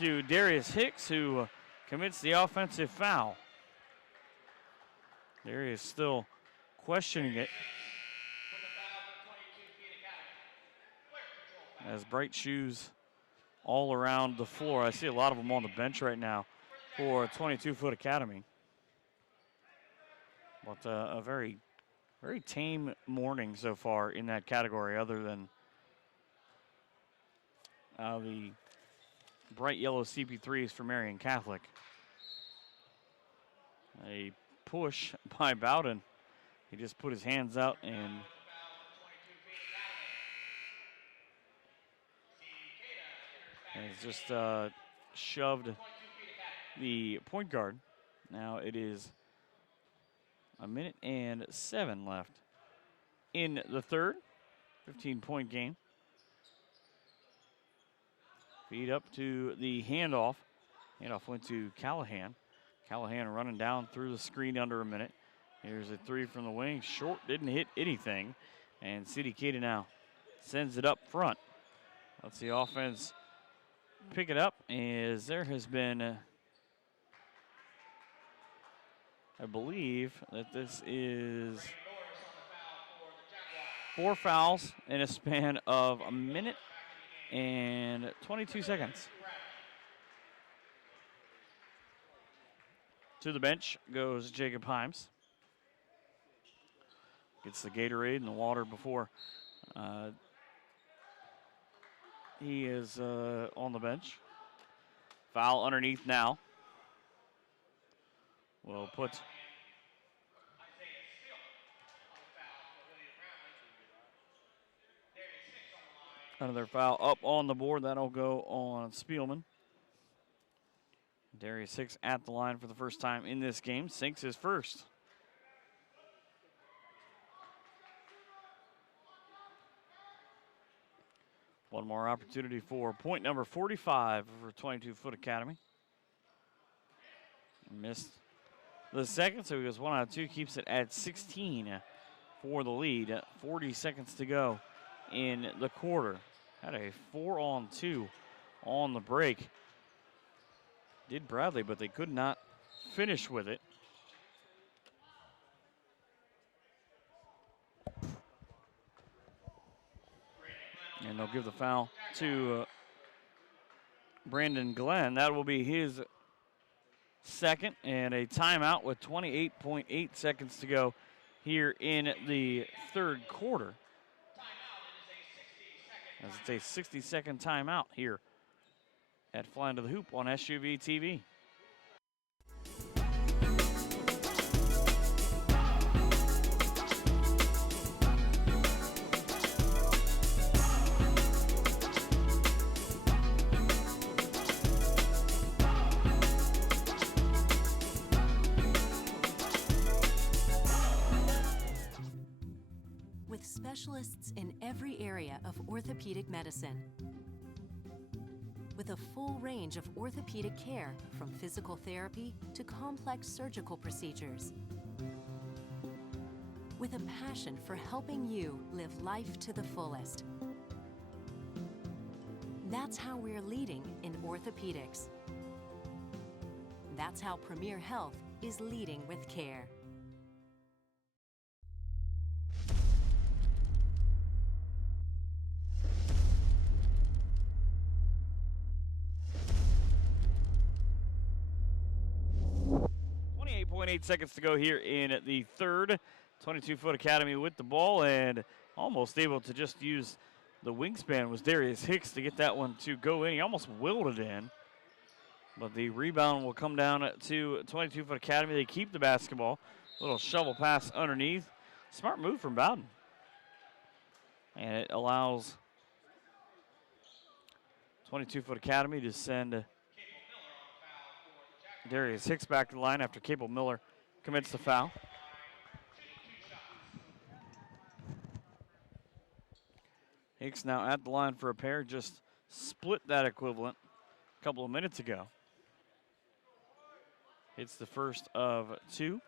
to Darius Hicks, who commits the offensive foul. Darius still questioning it as bright shoes all around the floor. I see a lot of them on the bench right now for 22-foot Academy. But a very, very tame morning so far in that category, other than the bright yellow CP3s for Marian Catholic. A push by Bowden. He just put his hands out and has just shoved the point guard. Now it is 1 minute and 7 left in the third. 15-point game. Feed up to the handoff. Handoff went to Callahan. Callahan running down through the screen under a minute. Here's a three from the wing. Short, didn't hit anything. And Sidikata now sends it up front. Let's the offense pick it up, as there has been, I believe that this is 4 fouls in a span of 1 minute and 22 seconds. To the bench goes Jacob Himes. Gets the Gatorade and the water before he is on the bench. Foul underneath now. We'll put another foul up on the board. That'll go on Spielman. Darius Hicks at the line for the first time in this game. Sinks his first. One more opportunity for point number 45 for 22-foot Academy. Missed the second, so he goes 1 out of 2. Keeps it at 16 for the lead. 40 seconds to go in the quarter. Had a 4-on-2 on the break. Did Bradley, but they could not finish with it. And they'll give the foul to Brandon Glenn. That will be his second, and a timeout with 28.8 seconds to go here in the third quarter. As it's a 60-second timeout here at Flyin to the Hoop on SUVtv. With specialists in every area of orthopedic medicine. With a full range of orthopedic care, from physical therapy to complex surgical procedures. With a passion for helping you live life to the fullest. That's how we're leading in orthopedics. That's how Premier Health is leading with care. .8 seconds to go here in the third. 22-foot Academy with the ball and almost able to just use the wingspan was Darius Hicks to get that one to go in. He almost willed it in. But the rebound will come down to 22-foot Academy. They keep the basketball. Little shovel pass underneath. Smart move from Bowden. And it allows 22-foot Academy to send Darius Hicks back to the line after Cable Miller commits the foul. Hicks now at the line for a pair, just split that equivalent a couple of minutes ago. It's the first of two.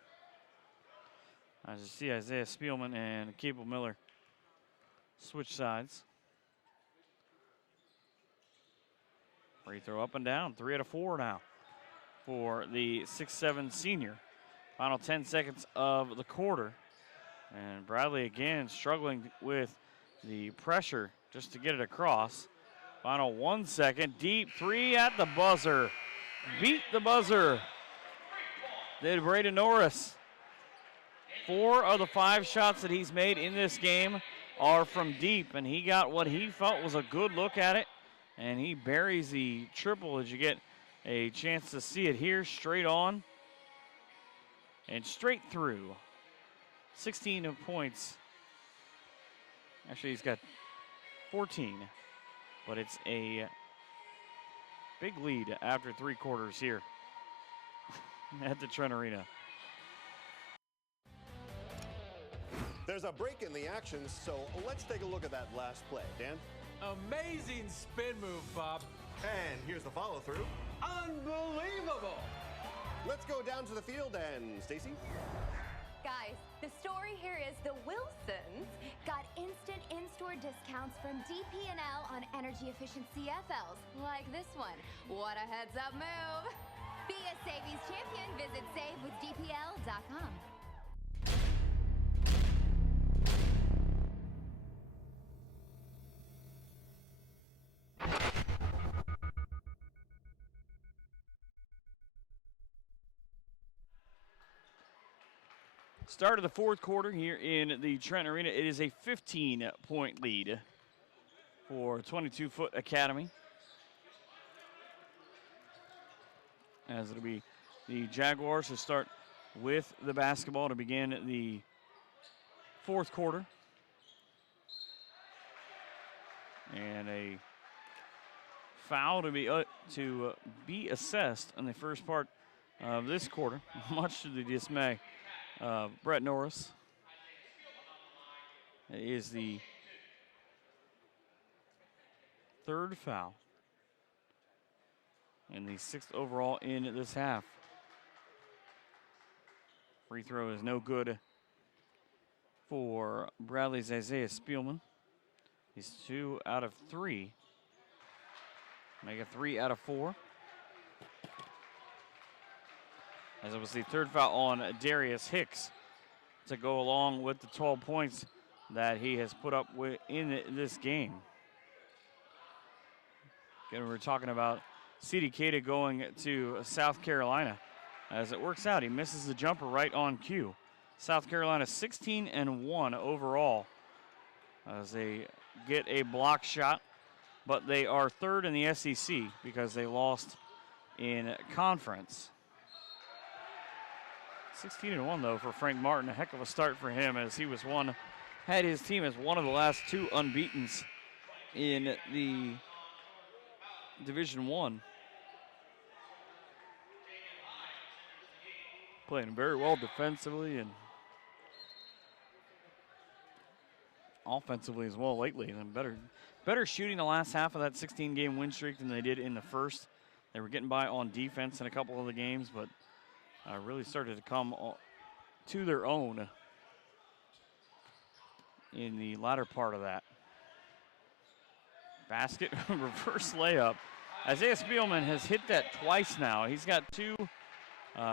As you see, Isaiah Spielman and Cable Miller switch sides. Free throw up and down, 3 out of 4 now for the 6'7" senior. Final 10 seconds of the quarter. And Bradley again struggling with the pressure just to get it across. Final 1 second, deep three at the buzzer. Beat the buzzer. Did Braden Norris. 4 of the 5 shots that he's made in this game are from deep, and he got what he felt was a good look at it, and he buries the triple as you get a chance to see it here, straight on and straight through. 16 points. Actually, he's got 14, but it's a big lead after 3 quarters here at the Trent Arena. There's a break in the action, so let's take a look at that last play. Dan? Amazing spin move, Bob. And here's the follow-through. Unbelievable. Let's go down to the field and Stacy. Guys, the story here is the Wilsons got instant in-store discounts from DP&L on energy-efficient CFLs, like this one. What a heads-up move. Be a savings champion. Visit savewithdpl.com. Start of the fourth quarter here in the Trent Arena. It is a 15-point lead for 22-foot Academy. As it'll be the Jaguars who start with the basketball to begin the fourth quarter. And a foul to be assessed in the first part of this quarter, much to the dismay Brett Norris. It is the third foul and the 6th overall in this half. Free throw is no good for Bradley's Isaiah Spielman. He's 2 out of 3. Make a 3 out of 4. As it was the third foul on Darius Hicks to go along with the 12 points that he has put up in this game. Again, we're talking about C.D. Cada going to South Carolina. As it works out, he misses the jumper right on cue. South Carolina 16-1 overall as they get a block shot, but they are third in the SEC because they lost in conference. 16-1 though for Frank Martin, a heck of a start for him as he had his team as one of the last 2 unbeatens in the Division I. Playing very well defensively and offensively as well lately. And better shooting the last half of that 16-game win streak than they did in the first. They were getting by on defense in a couple of the games, but really started to come to their own in the latter part of that. Basket, reverse layup. Isaiah Spielman has hit that twice now. He's got 2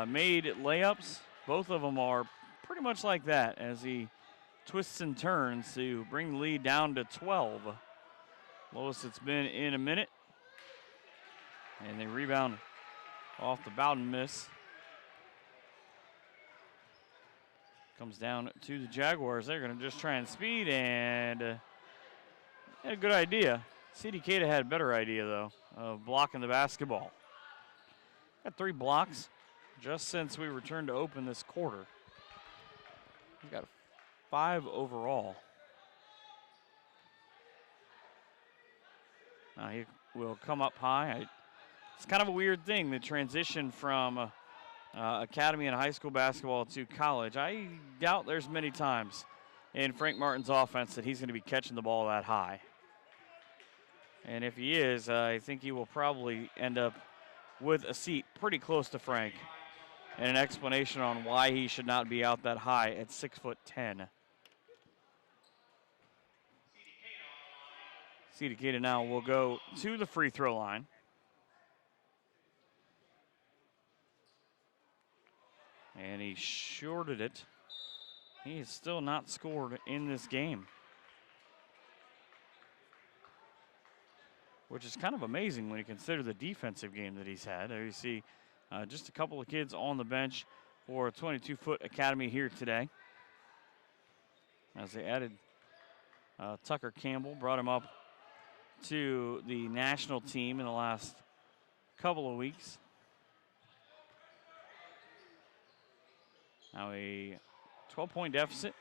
made layups. Both of them are pretty much like that as he twists and turns to bring the lead down to 12. Lowest it's been in a minute. And they rebound off the Bowden miss. Comes down to the Jaguars. They're going to just try and speed, and had a good idea. C.D. Cada had a better idea, though, of blocking the basketball. Got 3 blocks just since we returned to open this quarter. We've got 5 overall. Now he will come up high. It's kind of a weird thing, the transition from academy and high school basketball to college. I doubt there's many times in Frank Martin's offense that he's going to be catching the ball that high. And if he is, I think he will probably end up with a seat pretty close to Frank and an explanation on why he should not be out that high at 6'10". C.D. Cada now will go to the free throw line. And he shorted it. He has still not scored in this game, which is kind of amazing when you consider the defensive game that he's had. There you see just a couple of kids on the bench for a 22-foot academy here today. As they added Tucker Campbell, brought him up to the national team in the last couple of weeks. Now a 12-point deficit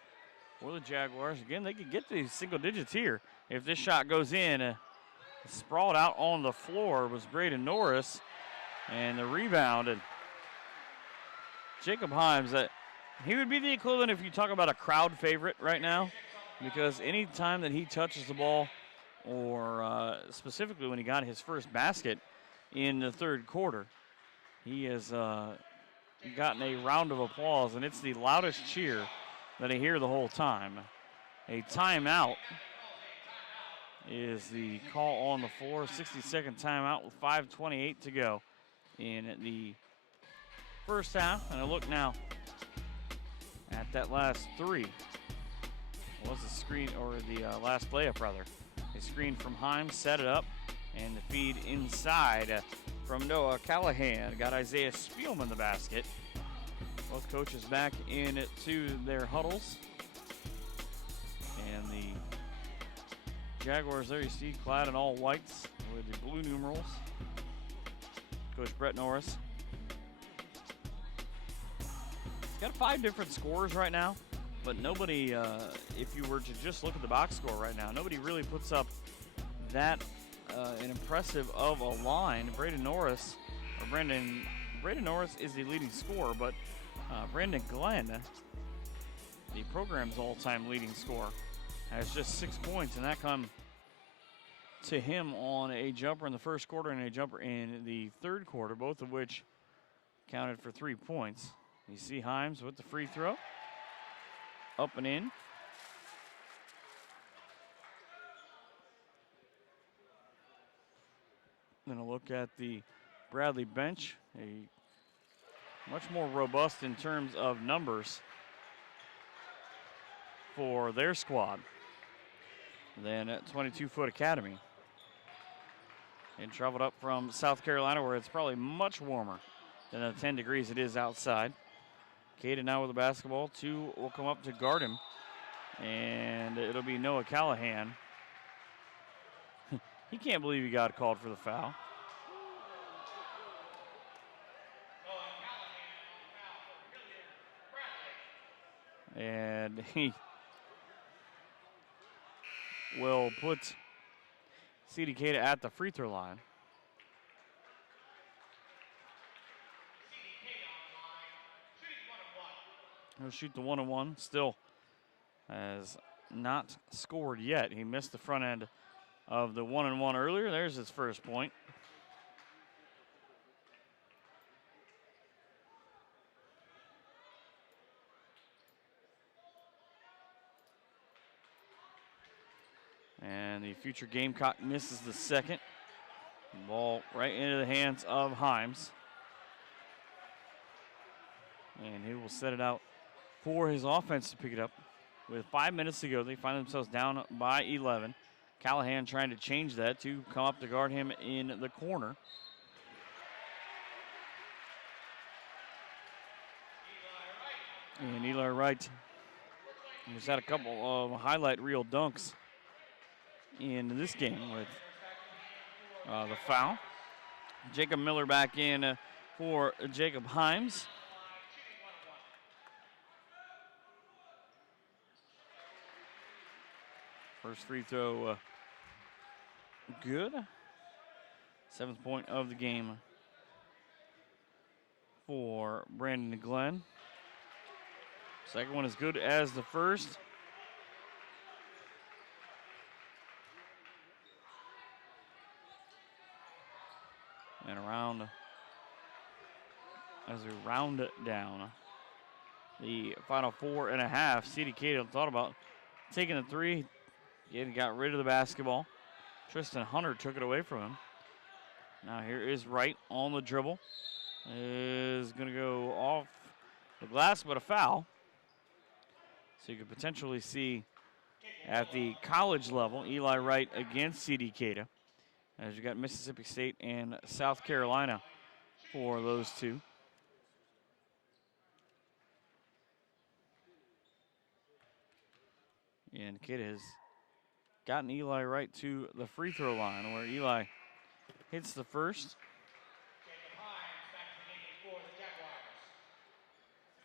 for the Jaguars. Again, they could get to single digits here if this shot goes in. Sprawled out on the floor was Braden Norris, and the rebound. And Jacob Himes, he would be the equivalent if you talk about a crowd favorite right now, because any time that he touches the ball, or specifically when he got his first basket in the third quarter, he has gotten a round of applause, and it's the loudest cheer that I hear the whole time. A timeout is the call on the floor. 60-second timeout with 5:28 to go in the first half. And a look now at that last 3. Was the screen, or the last layup rather. A screen from Himes, set it up, and the feed inside from Noah Callahan. Got Isaiah Spielman the basket. Both coaches back into their huddles. And the Jaguars there, you see, clad in all whites with the blue numerals. Coach Brett Norris. Got 5 different scores right now, but nobody, if you were to just look at the box score right now, nobody really puts up that an impressive of a line. Braden Norris is the leading scorer, but Brandon Glenn, the program's all-time leading scorer, has just 6 points, and that come to him on a jumper in the first quarter and a jumper in the third quarter, both of which counted for 3 points. You see Himes with the free throw, up and in. Then a look at the Bradley bench, a much more robust in terms of numbers for their squad than at 22-foot academy. and traveled up from South Carolina, where it's probably much warmer than the 10 degrees it is outside. Caden now with the basketball. 2 will come up to guard him, and it'll be Noah Callahan. He can't believe he got called for the foul. And he will put C.D. Cada at the free throw line. He'll shoot the 1-on-1. Still has not scored yet. He missed the front end of the 1-on-1 earlier. There's his first point. And the future Gamecock misses the second. Ball right into the hands of Himes. And he will set it out for his offense to pick it up. With 5 minutes to go, they find themselves down by 11. Callahan trying to change that to come up to guard him in the corner. And Eli Wright has had a couple of highlight reel dunks in this game with the foul. Jacob Miller back in for Jacob Himes. First free throw good. 7th point of the game for Brandon Glenn. Second one is good as the first. And around as we round it down, the final 4.5. C.D. Cato thought about taking the three. He got rid of the basketball. Tristan Hunter took it away from him. Now here is Wright on the dribble. Is going to go off the glass, but a foul. So you could potentially see at the college level, Eli Wright against C.D. Cato, as you got Mississippi State and South Carolina for those two. And Kid has gotten Eli Wright to the free throw line, where Eli hits the first.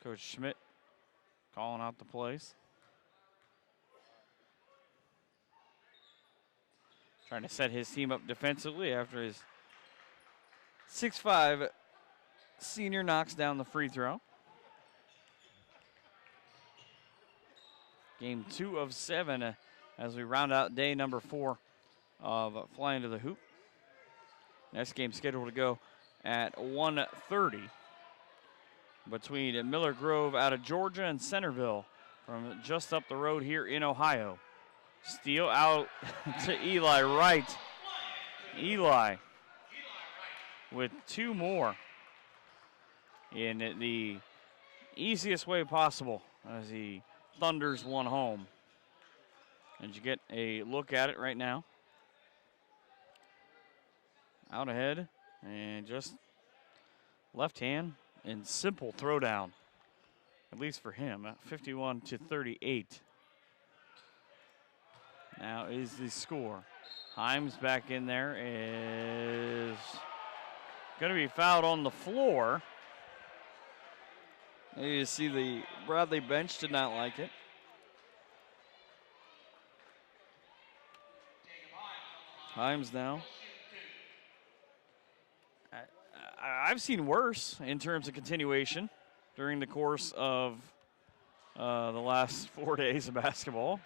Coach Schmidt calling out the plays. Trying to set his team up defensively after his 6'5" senior knocks down the free throw. Game 2 of 7 as we round out day number 4 of Flyin to the Hoop. Next game scheduled to go at 1:30 between Miller Grove out of Georgia and Centerville from just up the road here in Ohio. Steal out to Eli Wright. Eli with 2 more in the easiest way possible as he thunders one home. And you get a look at it right now. Out ahead and just left hand and simple throwdown, at least for him, 51-38. Now is the score. Himes back in there, is going to be fouled on the floor. You see the Bradley bench did not like it. Himes now. I've seen worse in terms of continuation during the course of the last 4 days of basketball.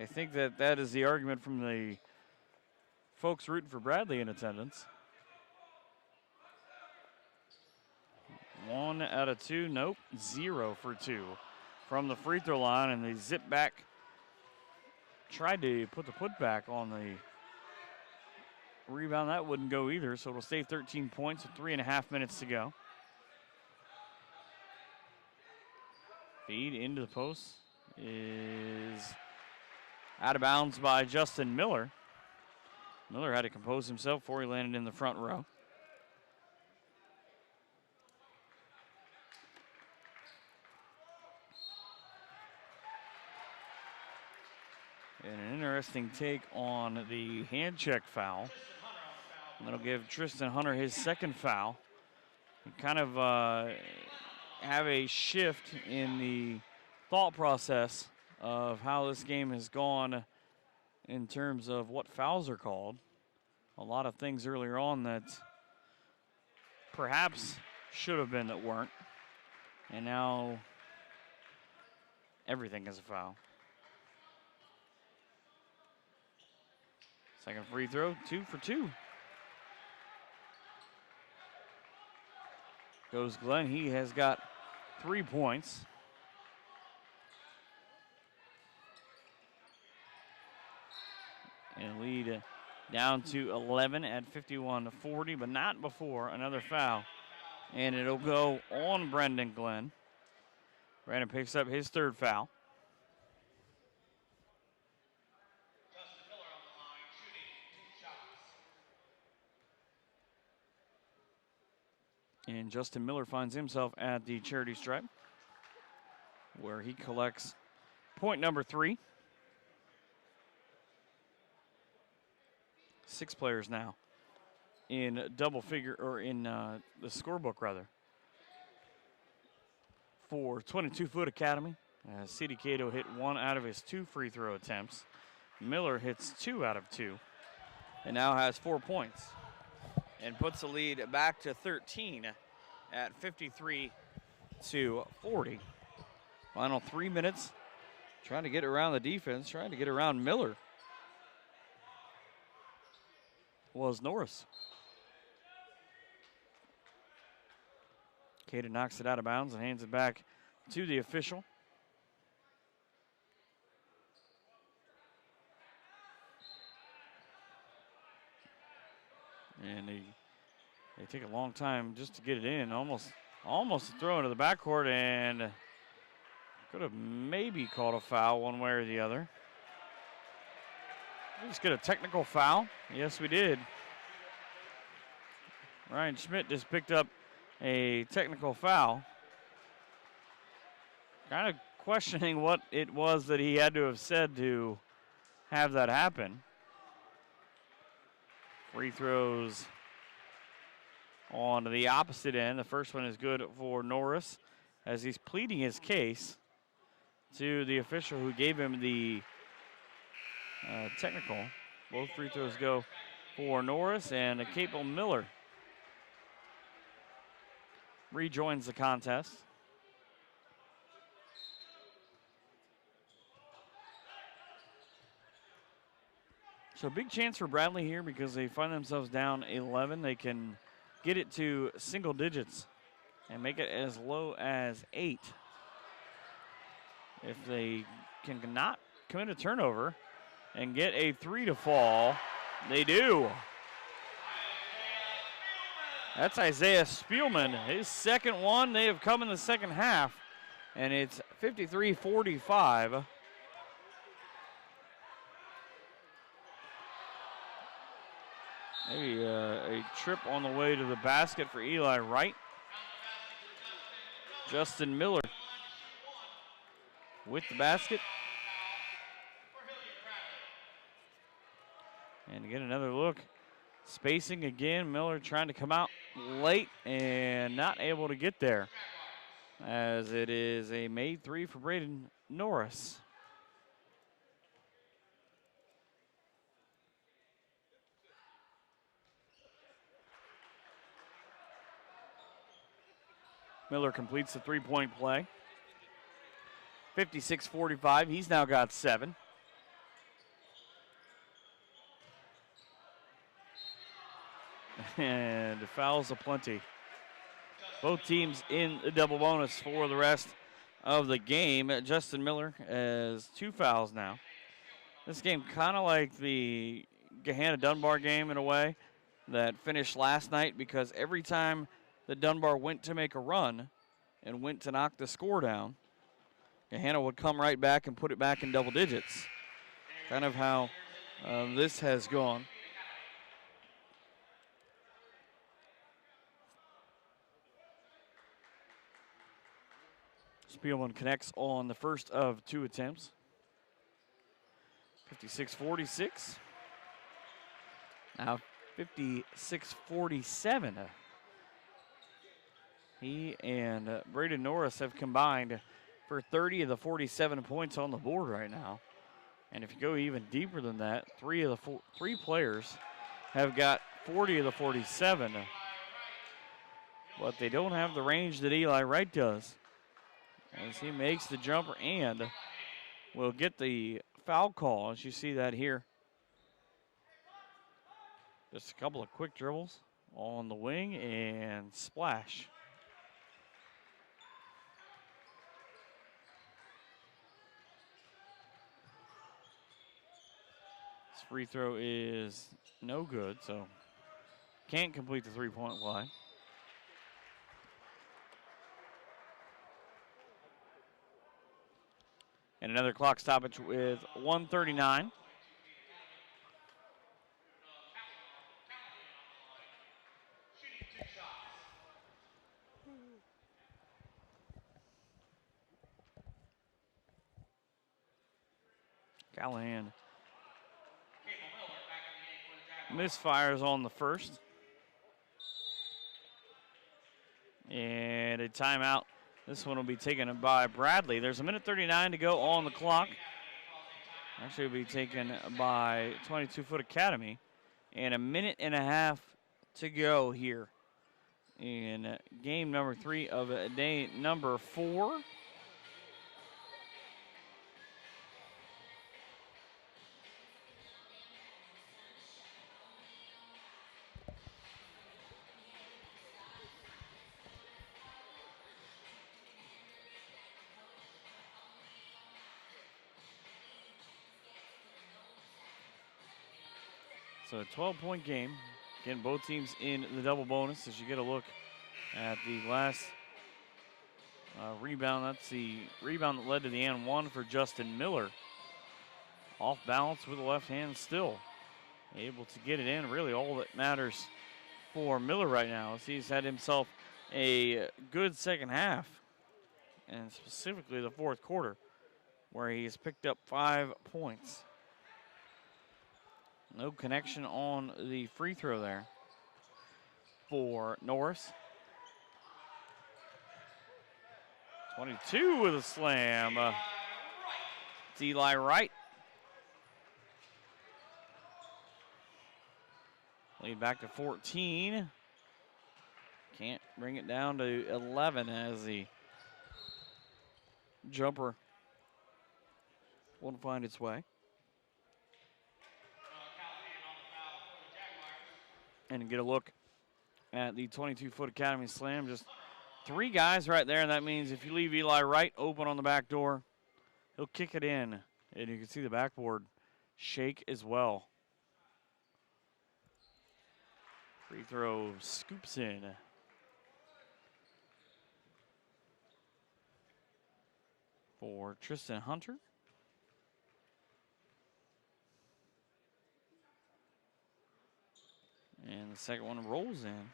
I think that is the argument from the folks rooting for Bradley in attendance. 1 out of 2, nope, 0 for 2 from the free throw line, and the zip back tried to put the putback on the rebound. That wouldn't go either, so it'll stay 13 points with 3.5 minutes to go. Feed into the post is out of bounds by Justin Miller. Miller had to compose himself before he landed in the front row. And an interesting take on the hand check foul. That'll give Tristan Hunter his second foul. And kind of have a shift in the thought process of how this game has gone in terms of what fouls are called. A lot of things earlier on that perhaps should have been that weren't. And now everything is a foul. Second free throw, 2 for 2. Goes Glenn. He has got 3 points. And lead down to 11 at 51-40, but not before another foul. And it'll go on Brendan Glenn. Brandon picks up his third foul. And Justin Miller finds himself at the charity stripe, where he collects point number 3. 6 players now in double figure, or in the scorebook rather, for 22-Foot Academy. C.D. Cato hit 1 out of his 2 free throw attempts. Miller hits 2 out of 2 and now has 4 points and puts the lead back to 13 at 53-40. Final 3 minutes, trying to get around the defense, trying to get around Miller was Norris. Cato knocks it out of bounds and hands it back to the official. And they take a long time just to get it in. Almost a throw into the backcourt, and could have maybe called a foul one way or the other. Did we just get a technical foul? Yes, we did. Ryan Schmidt just picked up a technical foul. Kind of questioning what it was that he had to have said to have that happen. Free throws on the opposite end. The first one is good for Norris as he's pleading his case to the official who gave him the technical. Both free throws go for Norris, and Capel Miller rejoins the contest. So big chance for Bradley here because they find themselves down 11. They can get it to single digits and make it as low as 8. If they cannot commit a turnover and get a 3 to fall, they do. That's Isaiah Spielman, his second one. They have come in the second half, and it's 53-45. Maybe a trip on the way to the basket for Eli Wright. Justin Miller with the basket. And again, another look. Spacing again. Miller trying to come out late and not able to get there, as it is a made 3 for Braden Norris. Miller completes the three-point play. 56-45. He's now got 7. And fouls aplenty. Both teams in the double bonus for the rest of the game. Justin Miller has 2 fouls now. This game kind of like the Gahanna-Dunbar game in a way that finished last night, because every time the Dunbar went to make a run and went to knock the score down, Gahanna would come right back and put it back in double digits. Kind of how this has gone. Spielman connects on the first of 2 attempts. 56-46. Now 56-47. He and Braden Norris have combined for 30 of the 47 points on the board right now. And if you go even deeper than that, three players have got 40 of the 47. But they don't have the range that Eli Wright does, as he makes the jumper and will get the foul call, as you see that here. Just a couple of quick dribbles on the wing and splash. This free throw is no good, so can't complete the three-point play. And another clock stoppage with 1:39. Callahan misfires on the first. And a timeout. This one will be taken by Bradley. There's 1:39 to go on the clock. Actually, will be taken by 22-foot Academy. And 1.5 minutes to go here in game number 3 of day number 4. So a 12-point game. Again, both teams in the double bonus as you get a look at the last rebound. That's the rebound that led to the and one for Justin Miller. Off balance with the left hand still. Able to get it in. Really all that matters for Miller right now is he's had himself a good second half. And specifically the fourth quarter, where he's picked up 5 points. No connection on the free throw there for Norris. 22 with a slam. It's Eli Wright. Lead back to 14. Can't bring it down to 11 as the jumper won't find its way. And get a look at the 22-foot Academy slam. Just 3 guys right there, and that means if you leave Eli Wright open on the back door, he'll kick it in. And you can see the backboard shake as well. Free throw scoops in. For Tristan Hunter. And the second one rolls in.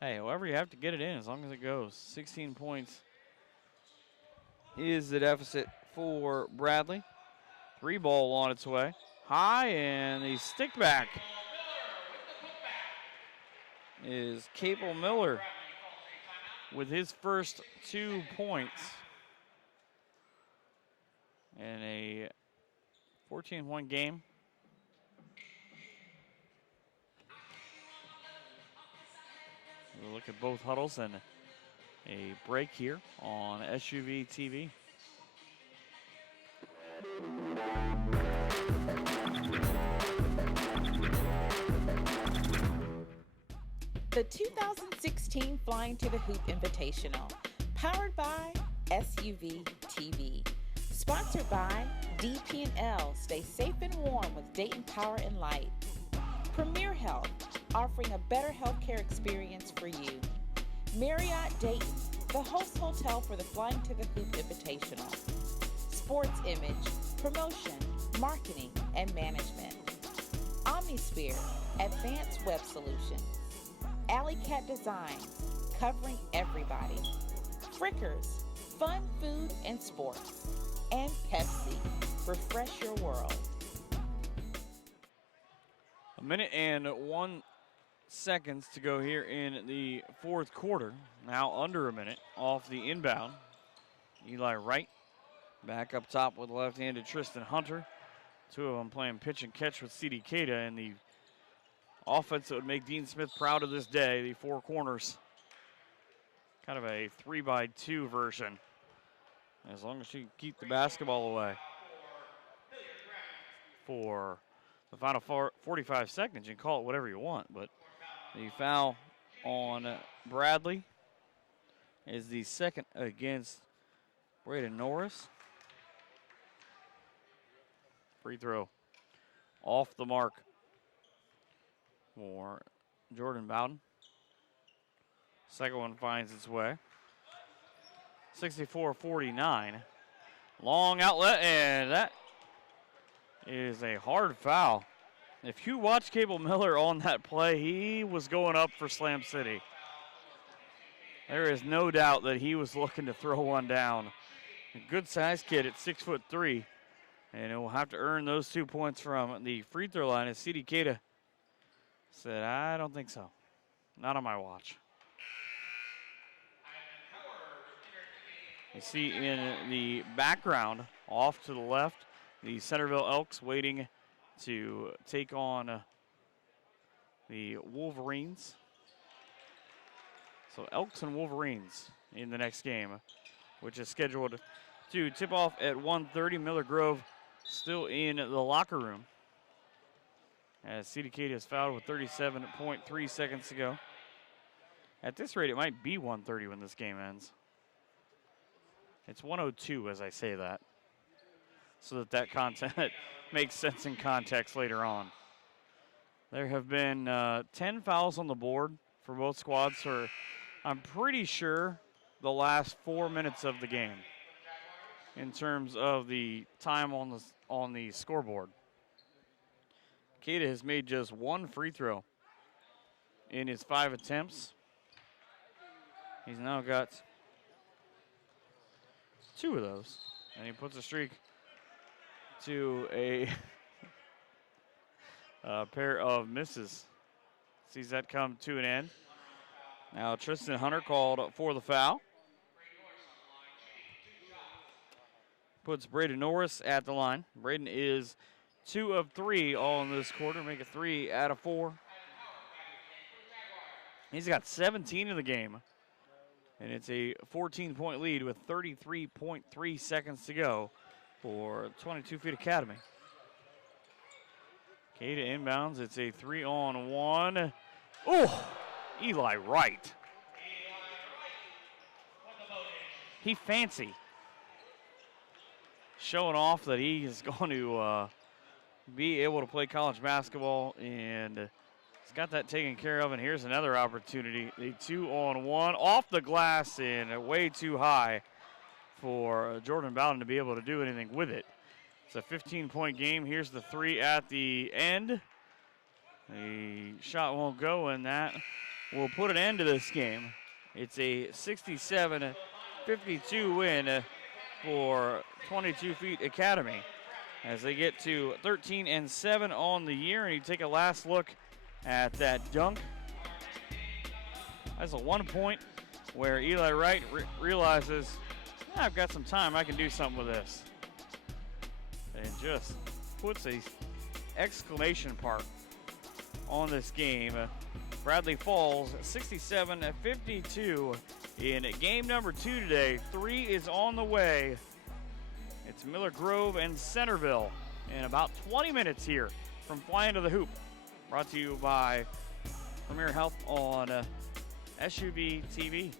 Hey, however you have to get it in, as long as it goes. 16 points is the deficit for Bradley. 3 ball on its way. High, and the stick back is Capel Miller with his first 2 points. And a 14-point game. We'll look at both huddles and a break here on SUVtv. The 2016 Flyin to the Hoop Invitational, powered by SUVtv. Sponsored by DP&L. Stay safe and warm with Dayton Power and Light. Premier Health, offering a better healthcare experience for you. Marriott Dayton, the host hotel for the Flyin to the Hoop Invitational. Sports Image, promotion, marketing, and management. Omnisphere, advanced web solutions. Alley Cat Designs, covering everybody. Frickers, fun, food, and sport. And Pepsi, refresh your world. A minute and 1 seconds to go here in the fourth quarter. Now under a minute off the inbound. Eli Wright back up top with left-handed Tristan Hunter. Two of them playing pitch and catch with C.D. Cada, and the offense that would make Dean Smith proud of this day, the four corners. Kind of a 3x2 version, as long as you keep the basketball away. For the final 45 seconds, you can call it whatever you want, but the foul on Bradley is the second against Braden Norris. Free throw off the mark for Jordan Bowden. Second one finds its way. 64-49. Long outlet, and that is a hard foul. If you watch Cable Miller on that play, he was going up for Slam City. There is no doubt that he was looking to throw one down. A good-sized kid at 6'3", and it will have to earn those 2 points from the free throw line, as C.D. Cada said, I don't think so. Not on my watch. You see in the background, off to the left, the Centerville Elks waiting to take on the Wolverines. So Elks and Wolverines in the next game, which is scheduled to tip off at 1:30. Miller Grove still in the locker room, as C.D. Cada is fouled with 37.3 seconds to go. At this rate, it might be 1:30 when this game ends. It's 1:02 as I say that, so that content makes sense in context later on. There have been 10 fouls on the board for both squads for, I'm pretty sure, the last 4 minutes of the game in terms of the time on the scoreboard. Cada has made just one free throw in his 5 attempts. He's now got 2 of those, and he puts a streak to a pair of misses. Sees that come to an end. Now Tristan Hunter called for the foul. Puts Braden Norris at the line. Braden is 2 of 3 all in this quarter, make it 3 out of 4. He's got 17 in the game, and it's a 14-point lead with 33.3 seconds to go for 22 Feet Academy. Cada inbounds. It's a 3-on-1. Oh, Eli Wright. He fancy. Showing off that he is going to be able to play college basketball, and he's got that taken care of. And here's another opportunity. A 2-on-1 off the glass and way too high for Jordan Bowden to be able to do anything with it. It's a 15-point game. Here's the 3 at the end. The shot won't go, and that will put an end to this game. It's a 67-52 win for 22 Feet Academy as they get to 13-7 on the year. And you take a last look at that dunk. That's a 1 point where Eli Wright realizes, I've got some time, I can do something with this. And just puts a exclamation mark on this game. Bradley falls 67-52 in game number 2 today. 3 is on the way. It's Miller Grove and Centerville in about 20 minutes here from Flyin to the Hoop. Brought to you by Premier Health on SUVtv.